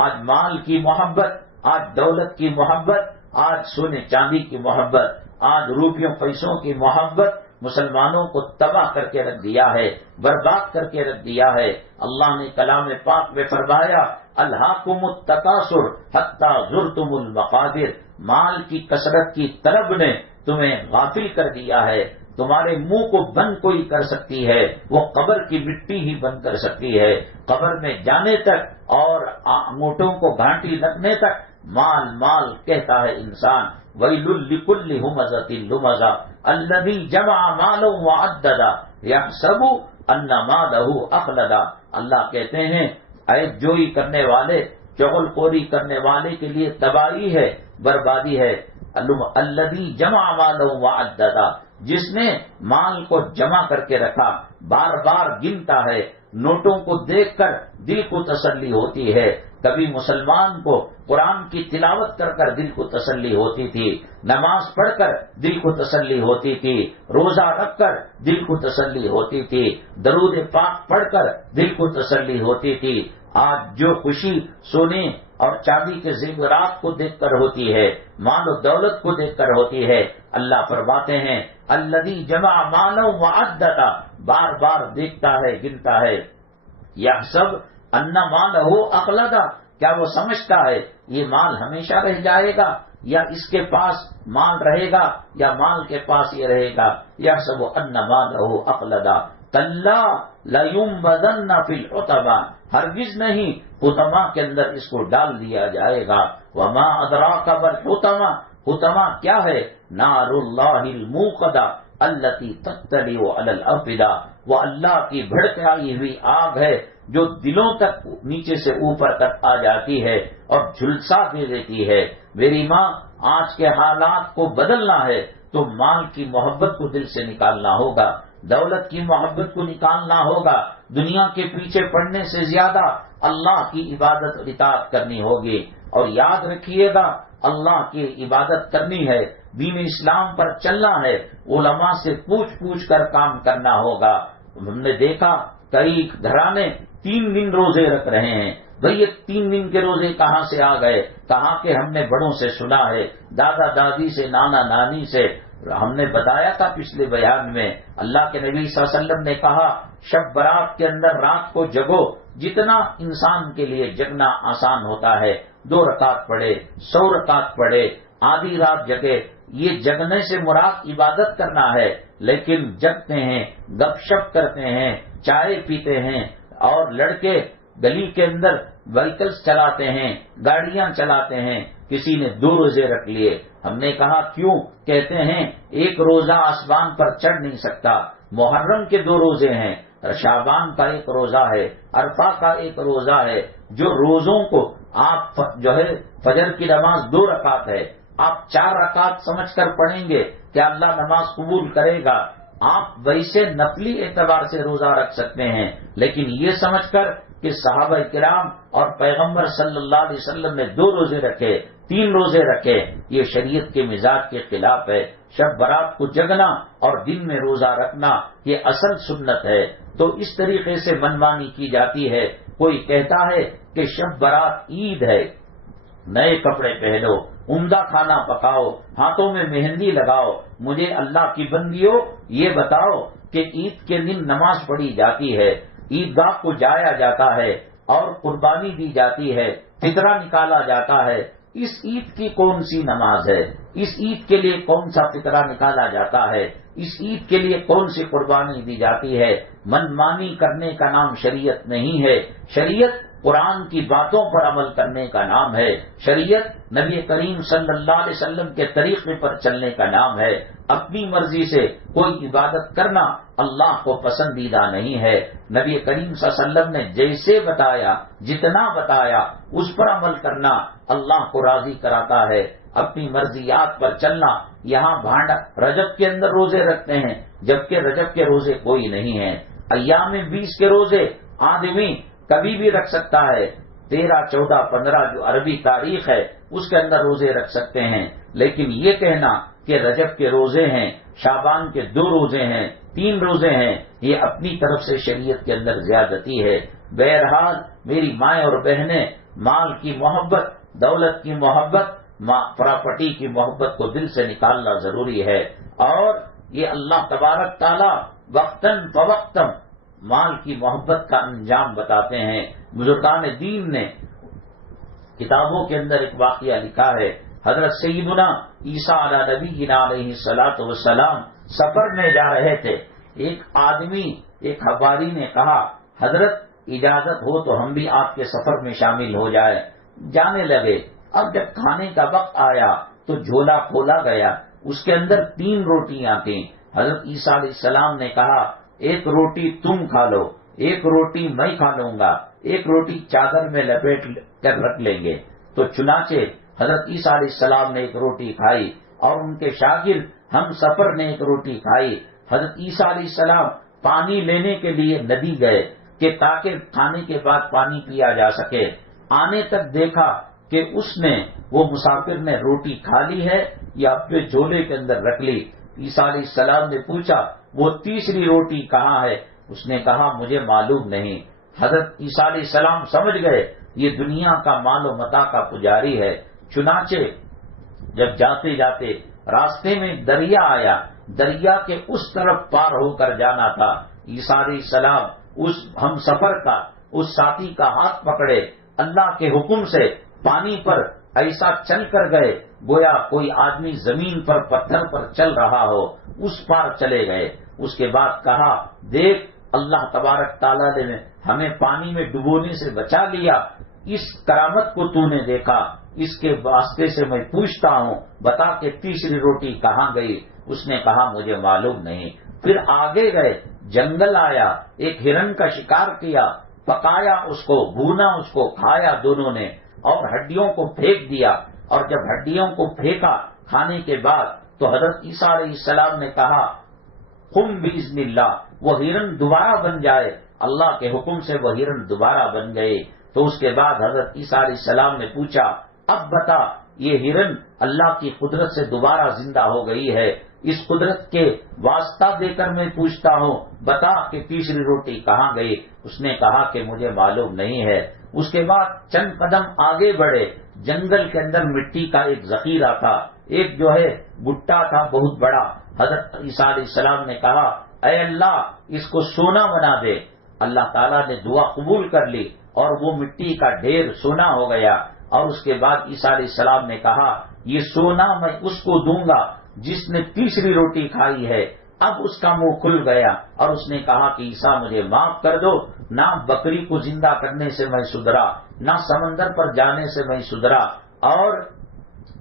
آج مال کی محبت، آج دولت کی محبت، آج سونے چاندی کی محبت، آج روپیوں پیسوں کی محبت مسلمانوں کو تباہ کر کے رکھ دیا ہے، برباد کر کے رکھ دیا ہے۔ اللہ نے کلام پاک میں فرمایا الہاکم التکاثر حتی زرتم المقابر، مال کی کثرت کی طلب نے تمہیں غافل کر دیا ہے۔ تمہارے منہ کو بند کوئی کر سکتی ہے، وہ قبر کی مٹی ہی بند کر سکتی ہے۔ قبر میں جانے تک اور انگوٹھوں کو گھانٹی لگنے تک مال مال کہتا ہے انسان۔ ویل لکل ہمزۃ لمزہ الذی جمع مالا وعددا یحسب ان مالہ اخلدا۔ اللہ کہتے ہیں عیب جوئی کرنے والے، چغل خوری کرنے والے کے لیے تباہی ہے، بربادی ہے۔ الذی جمع مالا وعددا، جس نے مال کو جمع کر کے رکھا، بار بار گنتا ہے۔ نوٹوں کو دیکھ کر دل کو تسلی ہوتی ہے۔ کبھی مسلمان کو قرآن کی تلاوت کر کر دل کو تسلی ہوتی تھی، نماز پڑھ کر دل کو تسلی ہوتی تھی، روزہ رکھ کر دل کو تسلی ہوتی تھی، درود پاک پڑھ کر دل کو تسلی ہوتی تھی۔ آج جو خوشی سونے اور چاندی کے زیورات کو دیکھ کر ہوتی ہے، مال و دولت کو دیکھ کر ہوتی ہے۔ اللہ فرماتے ہیں الذی جمع مالا وعددا، بار بار دیکھتا ہے، گنتا ہے۔ یحسب ان مالہ اخلدا، کیا وہ سمجھتا ہے یہ مال ہمیشہ رہ جائے گا، یا اس کے پاس مال رہے گا، یا مال کے پاس یہ رہے گا؟ یحسب ان مالہ اخلدا کلا لینبذن فی الحطمہ، ہرگز نہیں، حطمہ کے اندر اس کو ڈال دیا جائے گا۔ وما ادراک ما الحطمہ، حطمہ کیا ہے؟ نار اللہ الموقدہ التی تطلع علی الافئدہ، وہ اللہ کی بھڑکائی ہوئی آگ ہے جو دلوں تک نیچے سے اوپر تک آ جاتی ہے اور جھلسا دے دیتی ہے۔ میری ماں، آج کے حالات کو بدلنا ہے تو مال کی محبت کو دل سے نکالنا ہوگا، دولت کی محبت کو نکالنا ہوگا، دنیا کے پیچھے پڑنے سے زیادہ اللہ کی عبادت اور اطاعت کرنی ہوگی۔ اور یاد رکھیے گا، اللہ کی عبادت کرنی ہے، دین اسلام پر چلنا ہے، علماء سے پوچھ پوچھ کر کام کرنا ہوگا۔ ہم نے دیکھا کئی گھرانے 3 دن روزے رکھ رہے ہیں، بھئی یہ 3 دن کے روزے کہاں سے آ گئے؟ کہاں کہ ہم نے بڑوں سے سنا ہے، دادا دادی سے، نانا نانی سے۔ ہم نے بتایا تھا پچھلے بیان میں، اللہ کے نبی صلی اللہ علیہ وسلم نے کہا شب برات کے اندر رات کو جگو، جتنا انسان کے لیے جگنا آسان ہوتا ہے، 2 رکعت پڑھے، 100 رکعت پڑھے، آدھی رات جگے۔ یہ جگنے سے مراد عبادت کرنا ہے، لیکن جگتے ہیں، گپ شپ کرتے ہیں، چائے پیتے ہیں، اور لڑکے گلی کے اندر وہیکلز چلاتے ہیں، گاڑیاں چلاتے ہیں۔ کسی نے 2 روزے رکھ لیے، ہم نے کہا کیوں؟ کہتے ہیں ایک روزہ آسمان پر چڑھ نہیں سکتا، محرم کے 2 روزے ہیں، شعبان کا 1 روزہ ہے، عرفہ کا 1 روزہ ہے۔ جو روزوں کو آپ جو ہے فجر کی نماز 2 رکعت ہے، آپ 4 رکعت سمجھ کر پڑھیں گے کیا اللہ نماز قبول کرے گا؟ آپ ویسے نفلی اعتبار سے روزہ رکھ سکتے ہیں، لیکن یہ سمجھ کر کہ صحابہ کرام اور پیغمبر صلی اللہ علیہ وسلم نے 2 روزے رکھے، 3 روزے رکھے، یہ شریعت کے مزاج کے خلاف ہے۔ شب برات کو جگنا اور دن میں روزہ رکھنا یہ اصل سنت ہے، تو اس طریقے سے منمانی کی جاتی ہے۔ کوئی کہتا ہے کہ شب برات عید ہے، نئے کپڑے پہنو، عمدہ کھانا پکاؤ، ہاتھوں میں مہندی لگاؤ، مجھے اللہ کی بندیوں یہ بتاؤ کہ عید کے دن نماز پڑھی جاتی ہے، عیدگاہ کو جایا جاتا ہے اور قربانی دی جاتی ہے، فطرہ نکالا جاتا ہے۔ اس عید کی کون سی نماز ہے؟ اس عید کے لیے کون سا فطرہ نکالا جاتا ہے؟ اس عید کے لیے کون سی قربانی دی جاتی ہے؟ منمانی کرنے کا نام شریعت نہیں ہے۔ شریعت قرآن کی باتوں پر عمل کرنے کا نام ہے۔ شریعت نبی کریم صلی اللہ علیہ وسلم کے طریقے پر چلنے کا نام ہے۔ اپنی مرضی سے کوئی عبادت کرنا اللہ کو پسندیدہ نہیں ہے۔ نبی کریم صلی اللہ علیہ وسلم نے جیسے بتایا، جتنا بتایا، اس پر عمل کرنا اللہ کو راضی کراتا ہے۔ اپنی مرضیات پر چلنا، یہاں بھانڈا رجب کے اندر روزے رکھتے ہیں، جبکہ رجب کے روزے کوئی نہیں ہیں۔ ایام 20 کے روزے آدمی کبھی بھی رکھ سکتا ہے، 13، 14، 15 جو عربی تاریخ ہے اس کے اندر روزے رکھ سکتے ہیں، لیکن یہ کہنا کہ رجب کے روزے ہیں، شعبان کے 2 روزے ہیں، 3 روزے ہیں، یہ اپنی طرف سے شریعت کے اندر زیادتی ہے۔ بہرحال میری مائیں اور بہنیں، مال کی محبت، دولت کی محبت، پراپرٹی کی محبت کو دل سے نکالنا ضروری ہے، اور یہ اللہ تبارک تعالیٰ وقتاً فوقتاً مال کی محبت کا انجام بتاتے ہیں۔ بزرگان دین نے کتابوں کے اندر ایک واقعہ لکھا ہے، حضرت سیدنا عیسیٰ علیہ نبینا علیہ الصلوۃ والسلام سفر میں جا رہے تھے۔ ایک آدمی، ایک حواری نے کہا حضرت اجازت ہو تو ہم بھی آپ کے سفر میں شامل ہو جائے۔ جانے لگے، اب جب کھانے کا وقت آیا تو جھولا کھولا گیا، اس کے اندر 3 روٹیاں تھیں۔ حضرت عیسیٰ علیہ السلام نے کہا ایک روٹی تم کھا لو، ایک روٹی میں کھا لوں گا، ایک روٹی چادر میں لپیٹ کر رکھ لیں گے۔ تو چنانچہ حضرت عیسیٰ علیہ السلام نے ایک روٹی کھائی اور ان کے شاگرد ہم سفر نے ایک روٹی کھائی۔ حضرت عیسیٰ علیہ السلام پانی لینے کے لیے ندی گئے کہ تاکہ کھانے کے بعد پانی پیا جا سکے۔ آنے تک دیکھا کہ اس نے، وہ مسافر نے روٹی کھا لی ہے یا اپنے جھولے کے اندر رکھ لی۔ عیسیٰ علیہ السلام نے پوچھا وہ تیسری روٹی کہاں ہے؟ اس نے کہا مجھے معلوم نہیں۔ حضرت عیسیٰ علیہ السلام سمجھ گئے یہ دنیا کا مال و متاع کا پجاری ہے۔ چنانچہ جب جاتے جاتے راستے میں دریا آیا، دریا کے اس طرف پار ہو کر جانا تھا، عیسیٰ علیہ السلام اس ہم سفر کا، اس ساتھی کا ہاتھ پکڑے، اللہ کے حکم سے پانی پر ایسا چل کر گئے گویا کوئی آدمی زمین پر پتھر پر چل رہا ہو، اس پار چلے گئے۔ اس کے بعد کہا، دیکھ اللہ تبارک تعالیٰ نے ہمیں پانی میں ڈبونے سے بچا لیا، اس کرامت کو تو نے دیکھا، اس کے واسطے سے میں پوچھتا ہوں بتا کہ تیسری روٹی کہاں گئی؟ اس نے کہا مجھے معلوم نہیں۔ پھر آگے گئے، جنگل آیا، ایک ہرن کا شکار کیا، پکایا اس کو، بھونا اس کو، کھایا دونوں نے، اور ہڈیوں کو پھینک دیا۔ اور جب ہڈیوں کو پھینکا کھانے کے بعد تو حضرت عیسیٰ علیہ السلام نے کہا قم باذن اللہ، وہ ہرن دوبارہ بن جائے، اللہ کے حکم سے وہ ہرن دوبارہ بن گئے۔ تو اس کے بعد حضرت عیسیٰ علیہ السلام نے پوچھا، اب بتا یہ ہرن اللہ کی قدرت سے دوبارہ زندہ ہو گئی ہے، اس قدرت کے واسطہ دے کر میں پوچھتا ہوں بتا کہ تیسری روٹی کہاں گئی؟ اس نے کہا کہ مجھے معلوم نہیں ہے۔ اس کے بعد چند قدم آگے بڑھے، جنگل کے اندر مٹی کا ایک ذخیرہ تھا، ایک جو ہے بٹا تھا بہت بڑا۔ حضرت عیسیٰ علیہ السلام نے کہا اے اللہ اس کو سونا بنا دے۔ اللہ تعالیٰ نے دعا قبول کر لی اور وہ مٹی کا ڈھیر سونا ہو گیا۔ اور اس کے بعد عیسیٰ علیہ السلام نے کہا یہ سونا میں اس کو دوں گا جس نے تیسری روٹی کھائی ہے۔ اب اس کا منہ کھل گیا اور اس نے کہا کہ عیسیٰ مجھے معاف کر دو، نہ بکری کو زندہ کرنے سے میں سدھرا، نہ سمندر پر جانے سے میں سدھرا، اور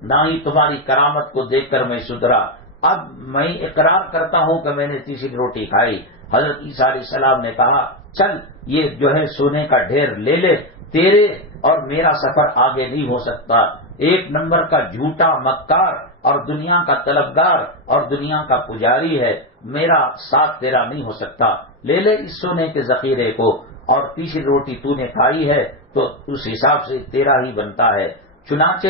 نہ ہی تمہاری کرامت کو دیکھ کر میں سدھرا۔ اب میں اقرار کرتا ہوں کہ میں نے تیسری روٹی کھائی۔ حضرت عیسیٰ علیہ السلام نے کہا چل یہ جو ہے سونے کا ڈھیر لے لے، تیرے اور میرا سفر آگے نہیں ہو سکتا۔ ایک نمبر کا جھوٹا مکار اور دنیا کا طلبگار اور دنیا کا پجاری ہے، میرا ساتھ تیرا نہیں ہو سکتا۔ لے لے اس سونے کے ذخیرے کو، اور تیسری روٹی تو نے کھائی ہے تو اس حساب سے تیرا ہی بنتا ہے۔ چنانچہ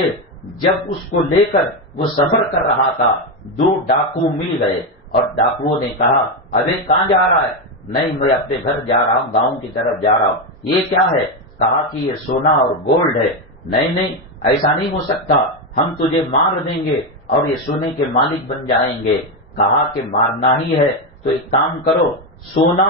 جب اس کو لے کر وہ سفر کر رہا تھا، دو ڈاکو مل گئے اور ڈاکوؤں نے کہا ابے کہاں جا رہا ہے؟ نہیں میں اپنے گھر جا رہا ہوں، گاؤں کی طرف جا رہا ہوں۔ یہ کیا ہے؟ کہا کہ یہ سونا اور گولڈ ہے۔ نہیں نہیں ایسا نہیں ہو سکتا، ہم تجھے مار دیں گے اور یہ سونے کے مالک بن جائیں گے۔ کہا کہ مارنا ہی ہے تو ایک کام کرو، سونا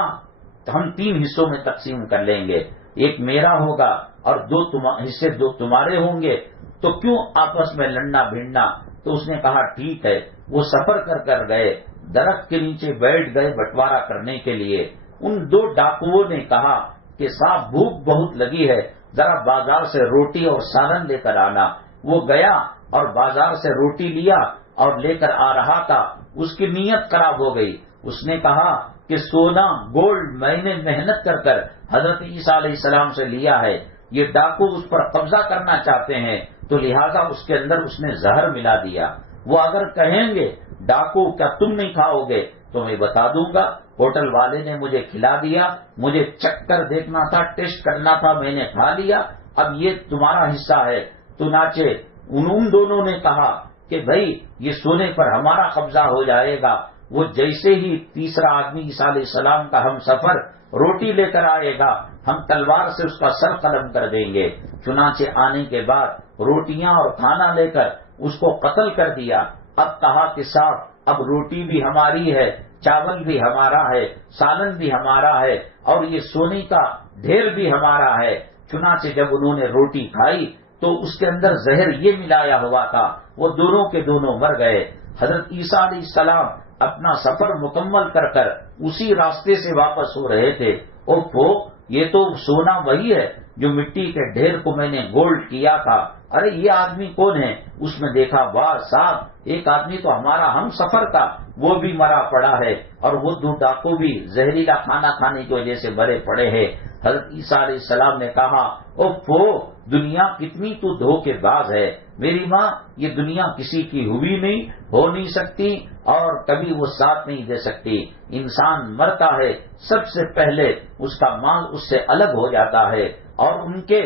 ہم 3 حصوں میں تقسیم کر لیں گے، ایک میرا ہوگا اور 2 حصے تمہارے ہوں گے، تو کیوں آپس میں لڑنا بھیڑنا؟ تو اس نے کہا ٹھیک ہے۔ وہ سفر کر گئے، درخت کے نیچے بیٹھ گئے بٹوارا کرنے کے لیے۔ ان 2 ڈاکوؤں نے کہا کہ صاحب بھوک بہت لگی ہے، ذرا بازار سے روٹی اور سالن لے کر آنا۔ وہ گیا اور بازار سے روٹی لیا اور لے کر آ رہا تھا، اس کی نیت خراب ہو گئی۔ اس نے کہا کہ سونا گولڈ میں نے محنت کر حضرت عیسیٰ علیہ السلام سے لیا ہے، یہ ڈاکو اس پر قبضہ کرنا چاہتے ہیں، تو لہذا اس کے اندر اس نے زہر ملا دیا۔ وہ اگر کہیں گے ڈاکو کیا تم نہیں کھاؤ گے تو میں بتا دوں گا ہوٹل والے نے مجھے کھلا دیا، مجھے چکھ کر دیکھنا تھا، ٹیسٹ کرنا تھا، میں نے کھا لیا، اب یہ تمہارا حصہ ہے۔ چنانچہ ان دونوں نے کہا کہ بھائی یہ سونے پر ہمارا قبضہ ہو جائے گا۔ وہ جیسے ہی تیسرا آدمی عیسیٰ علیہ السلام کا ہم سفر روٹی لے کر آئے گا، ہم تلوار سے اس کا سر قلم کر دیں گے۔ چنانچہ آنے کے بعد روٹیاں اور کھانا لے کر اس کو قتل کر دیا۔ اب کہا کہ صاحب اب روٹی بھی ہماری ہے، چاول بھی ہمارا ہے، سالن بھی ہمارا ہے، اور یہ سونے کا ڈھیر بھی ہمارا ہے۔ چنانچہ جب انہوں نے روٹی کھائی تو اس کے اندر زہر یہ ملایا ہوا تھا، وہ دونوں کے دونوں مر گئے۔ حضرت عیسیٰ علیہ السلام اپنا سفر مکمل کر اسی راستے سے واپس ہو رہے تھے۔ یہ تو سونا وہی ہے جو مٹی کے ڈھیر کو میں نے گولڈ کیا تھا۔ ارے یہ آدمی کون ہے؟ اس میں دیکھا واہ صاحب ایک آدمی تو ہمارا ہم سفر تھا، وہ بھی مرا پڑا ہے، اور وہ 2 ڈاکو بھی زہریلا کھانا کھانے کی وجہ سے مرے پڑے ہیں۔ حضرت عیسیٰ علیہ السلام نے کہا دنیا کتنی تو دھوکے باز ہے میری ماں، یہ دنیا کسی کی ہوئی نہیں، ہو نہیں سکتی، اور کبھی وہ ساتھ نہیں دے سکتی۔ انسان مرتا ہے سب سے پہلے اس کا مال اس سے الگ ہو جاتا ہے، اور ان کے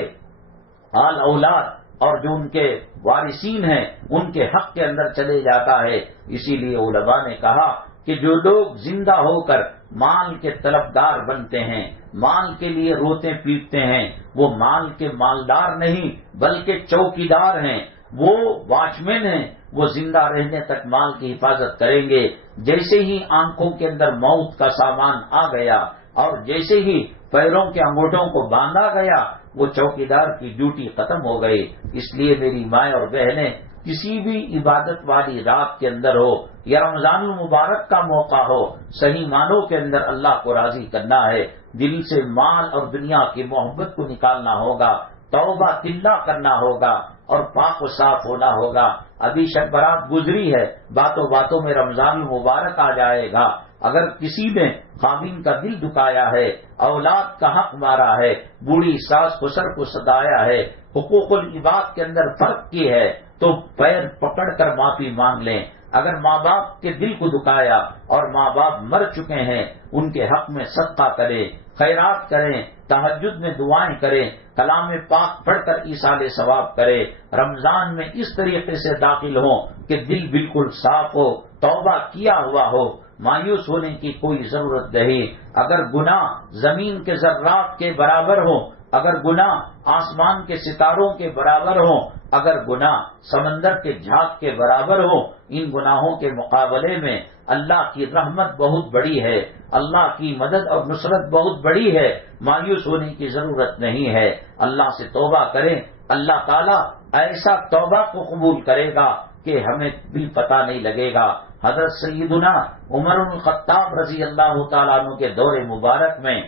آل اولاد اور جو ان کے وارثین ہیں ان کے حق کے اندر چلے جاتا ہے۔ اسی لیے علماء نے کہا کہ جو لوگ زندہ ہو کر مال کے طلبگار بنتے ہیں، مال کے لیے روتے پیٹتے ہیں، وہ مال کے مالدار نہیں بلکہ چوکیدار ہیں، وہ واچ مین ہیں، وہ زندہ رہنے تک مال کی حفاظت کریں گے۔ جیسے ہی آنکھوں کے اندر موت کا سامان آ گیا اور جیسے ہی پیروں کے انگوٹھوں کو باندھا گیا، وہ چوکیدار کی ڈیوٹی ختم ہو گئی۔ اس لیے میری مائیں اور بہنیں، کسی بھی عبادت والی رات کے اندر ہو یا رمضان المبارک کا موقع ہو، صحیح معنوں کے اندر اللہ کو راضی کرنا ہے، دل سے مال اور دنیا کی محبت کو نکالنا ہوگا، توبہ تلہ کرنا ہوگا اور پاک و صاف ہونا ہوگا۔ ابھی شب برات گزری ہے، باتوں باتوں میں رمضان المبارک آ جائے گا۔ اگر کسی نے خامین کا دل دکھایا ہے، اولاد کا حق مارا ہے، بوڑھی ساس خسر کو ستایا ہے، حقوق العباد کے اندر فرق کی ہے، تو پیر پکڑ کر معافی مانگ لیں۔ اگر ماں باپ کے دل کو دکھایا اور ماں باپ مر چکے ہیں، ان کے حق میں صدقہ کریں، خیرات کریں، تہجد میں دعائیں کریں، کلام پاک پڑھ کر ایصال ثواب کریں۔ رمضان میں اس طریقے سے داخل ہوں کہ دل بالکل صاف ہو، توبہ کیا ہوا ہو، مایوس ہونے کی کوئی ضرورت نہیں۔ اگر گناہ زمین کے ذرات کے برابر ہو، اگر گناہ آسمان کے ستاروں کے برابر ہوں، اگر گناہ سمندر کے جھاگ کے برابر ہو، ان گناہوں کے مقابلے میں اللہ کی رحمت بہت بڑی ہے، اللہ کی مدد اور نصرت بہت بڑی ہے۔ مایوس ہونے کی ضرورت نہیں ہے، اللہ سے توبہ کریں، اللہ تعالیٰ ایسا توبہ کو قبول کرے گا کہ ہمیں بھی پتہ نہیں لگے گا۔ حضرت سیدنا عمر بن الخطاب رضی اللہ تعالیٰ عنہ کے دور مبارک میں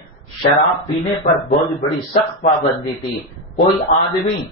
شراب پینے پر بہت بڑی سخت پابندی تھی۔ کوئی آدمی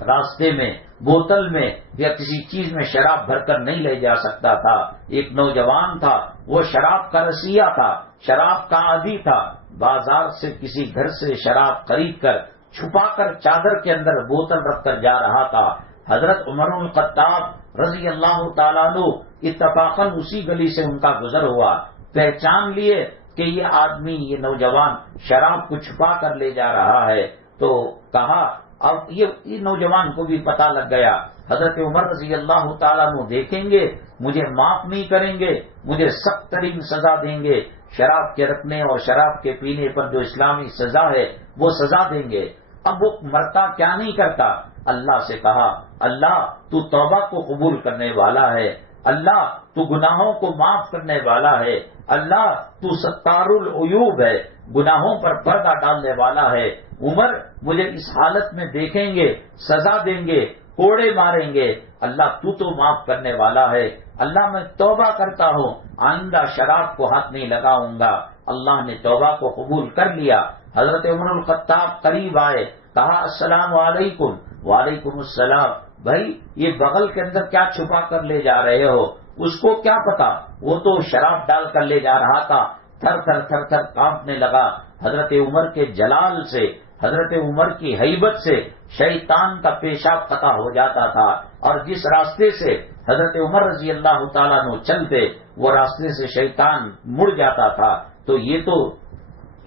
راستے میں بوتل میں یا کسی چیز میں شراب بھر کر نہیں لے جا سکتا تھا۔ ایک نوجوان تھا، وہ شراب کا رسیا تھا، شراب کا عادی تھا، بازار سے کسی گھر سے شراب خرید کر چھپا کر چادر کے اندر بوتل رکھ کر جا رہا تھا۔ حضرت عمر بن الخطاب رضی اللہ تعالیٰ عنہ اتفاقاً اسی گلی سے ان کا گزر ہوا، پہچان لیے کہ یہ آدمی، یہ نوجوان شراب کو چھپا کر لے جا رہا ہے، تو کہا، اب یہ نوجوان کو بھی پتہ لگ گیا، حضرت عمر رضی اللہ تعالیٰ عنہ دیکھیں گے، مجھے معاف نہیں کریں گے، مجھے سخت ترین سزا دیں گے، شراب کے رکھنے اور شراب کے پینے پر جو اسلامی سزا ہے وہ سزا دیں گے۔ اب وہ مرتا کیا نہیں کرتا، اللہ سے کہا، اللہ تو توبہ کو قبول کرنے والا ہے، اللہ تو گناہوں کو معاف کرنے والا ہے، اللہ تو ستار العیوب ہے، گناہوں پر پردہ ڈالنے والا ہے۔ عمر مجھے اس حالت میں دیکھیں گے، سزا دیں گے، کوڑے ماریں گے، اللہ تو معاف کرنے والا ہے، اللہ میں توبہ کرتا ہوں، آئندہ شراب کو ہاتھ نہیں لگاؤں گا۔ اللہ نے توبہ کو قبول کر لیا۔ حضرت عمر الخطاب قریب آئے، کہا، السلام علیکم۔ وعلیکم السلام۔ بھائی یہ بغل کے اندر کیا چھپا کر لے جا رہے ہو؟ اس کو کیا پتا، وہ تو شراب ڈال کر لے جا رہا تھا۔ تھر تھر تھر تھر کانپنے لگا۔ حضرت عمر کے جلال سے، حضرت عمر کی ہیبت سے شیطان کا پیشاب قطع ہو جاتا تھا، اور جس راستے سے حضرت عمر رضی اللہ تعالیٰ عنہ چلتے، وہ راستے سے شیطان مڑ جاتا تھا۔ تو یہ تو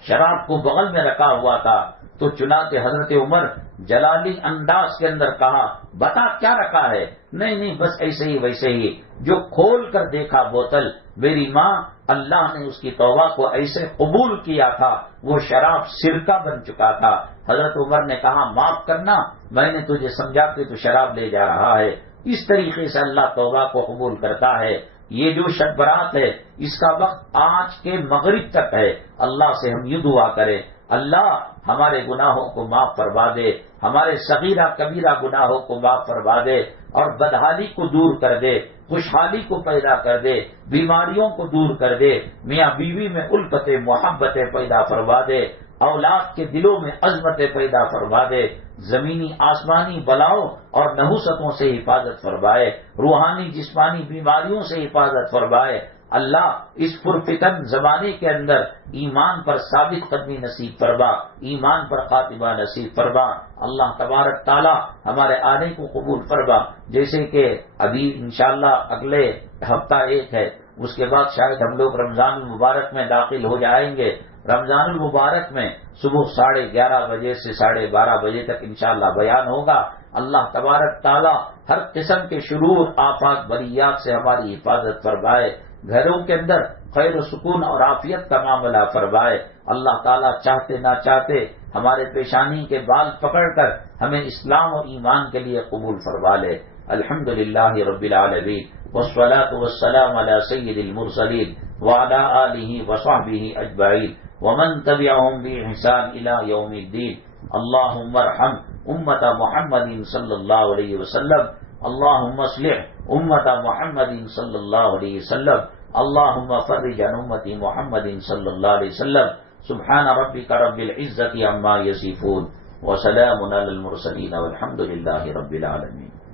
شراب کو بغل میں رکھا ہوا تھا، تو چنانچہ حضرت عمر جلالی انداز کے اندر کہا، بتا کیا رکھا ہے؟ نہیں بس ایسے ہی ویسے ہی۔ جو کھول کر دیکھا بوتل، میری ماں، اللہ نے اس کی توبہ کو ایسے قبول کیا تھا، وہ شراب سرکہ بن چکا تھا۔ حضرت عمر نے کہا، معاف کرنا، میں نے تجھے سمجھا کہ تو شراب لے جا رہا ہے۔ اس طریقے سے اللہ توبہ کو قبول کرتا ہے۔ یہ جو شب برات ہے، اس کا وقت آج کے مغرب تک ہے۔ اللہ سے ہم یہ دعا کریں، اللہ ہمارے گناہوں کو معاف فرما دے، ہمارے صغیرہ کبیرہ گناہوں کو معاف فرما دے، اور بدحالی کو دور کر دے، خوشحالی کو پیدا کر دے، بیماریوں کو دور کر دے، میاں بیوی میں الفت محبت پیدا فرما دے، اولاد کے دلوں میں عظمت پیدا فرما دے، زمینی آسمانی بلاؤں اور نحوستوں سے حفاظت فرمائے، روحانی جسمانی بیماریوں سے حفاظت فرمائے۔ اللہ اس پرفتن زمانے کے اندر ایمان پر ثابت قدمی نصیب فرما، ایمان پر خاتمہ نصیب فرما۔ اللہ تبارک تعالی ہمارے آنے کو قبول فرما۔ جیسے کہ ابھی انشاءاللہ اگلے ہفتہ ایک ہے، اس کے بعد شاید ہم لوگ رمضان المبارک میں داخل ہو جائیں گے۔ رمضان المبارک میں صبح 11:30 بجے سے 12:30 بجے تک انشاءاللہ بیان ہوگا۔ اللہ تبارک تعالی ہر قسم کے شرور آفات بلیات سے ہماری حفاظت فرمائے، گھروں کے اندر خیر و سکون اور عافیت کا معاملہ فرمائے۔ اللہ تعالیٰ چاہتے نہ چاہتے ہمارے پیشانی کے بال پکڑ کر ہمیں اسلام اور ایمان کے لیے قبول فرما لے۔ الحمدللہ رب العالمین والصلاة والسلام علی سید المرسلین وعلی آلہ وصحبہ اجمعین ومن تبعهم بإحسان إلى يوم الدين۔ اللهم ارحم امت محمد صلی اللہ علیہ وسلم، اللهم اصلح امت محمد صلی اللہ علیہ وسلم، اللهم فرج عن امت محمد صلی اللہ علیہ وسلم۔ سبحان ربک رب العزة عما یصفون وسلام علی المرسلین والحمد للہ رب العالمین۔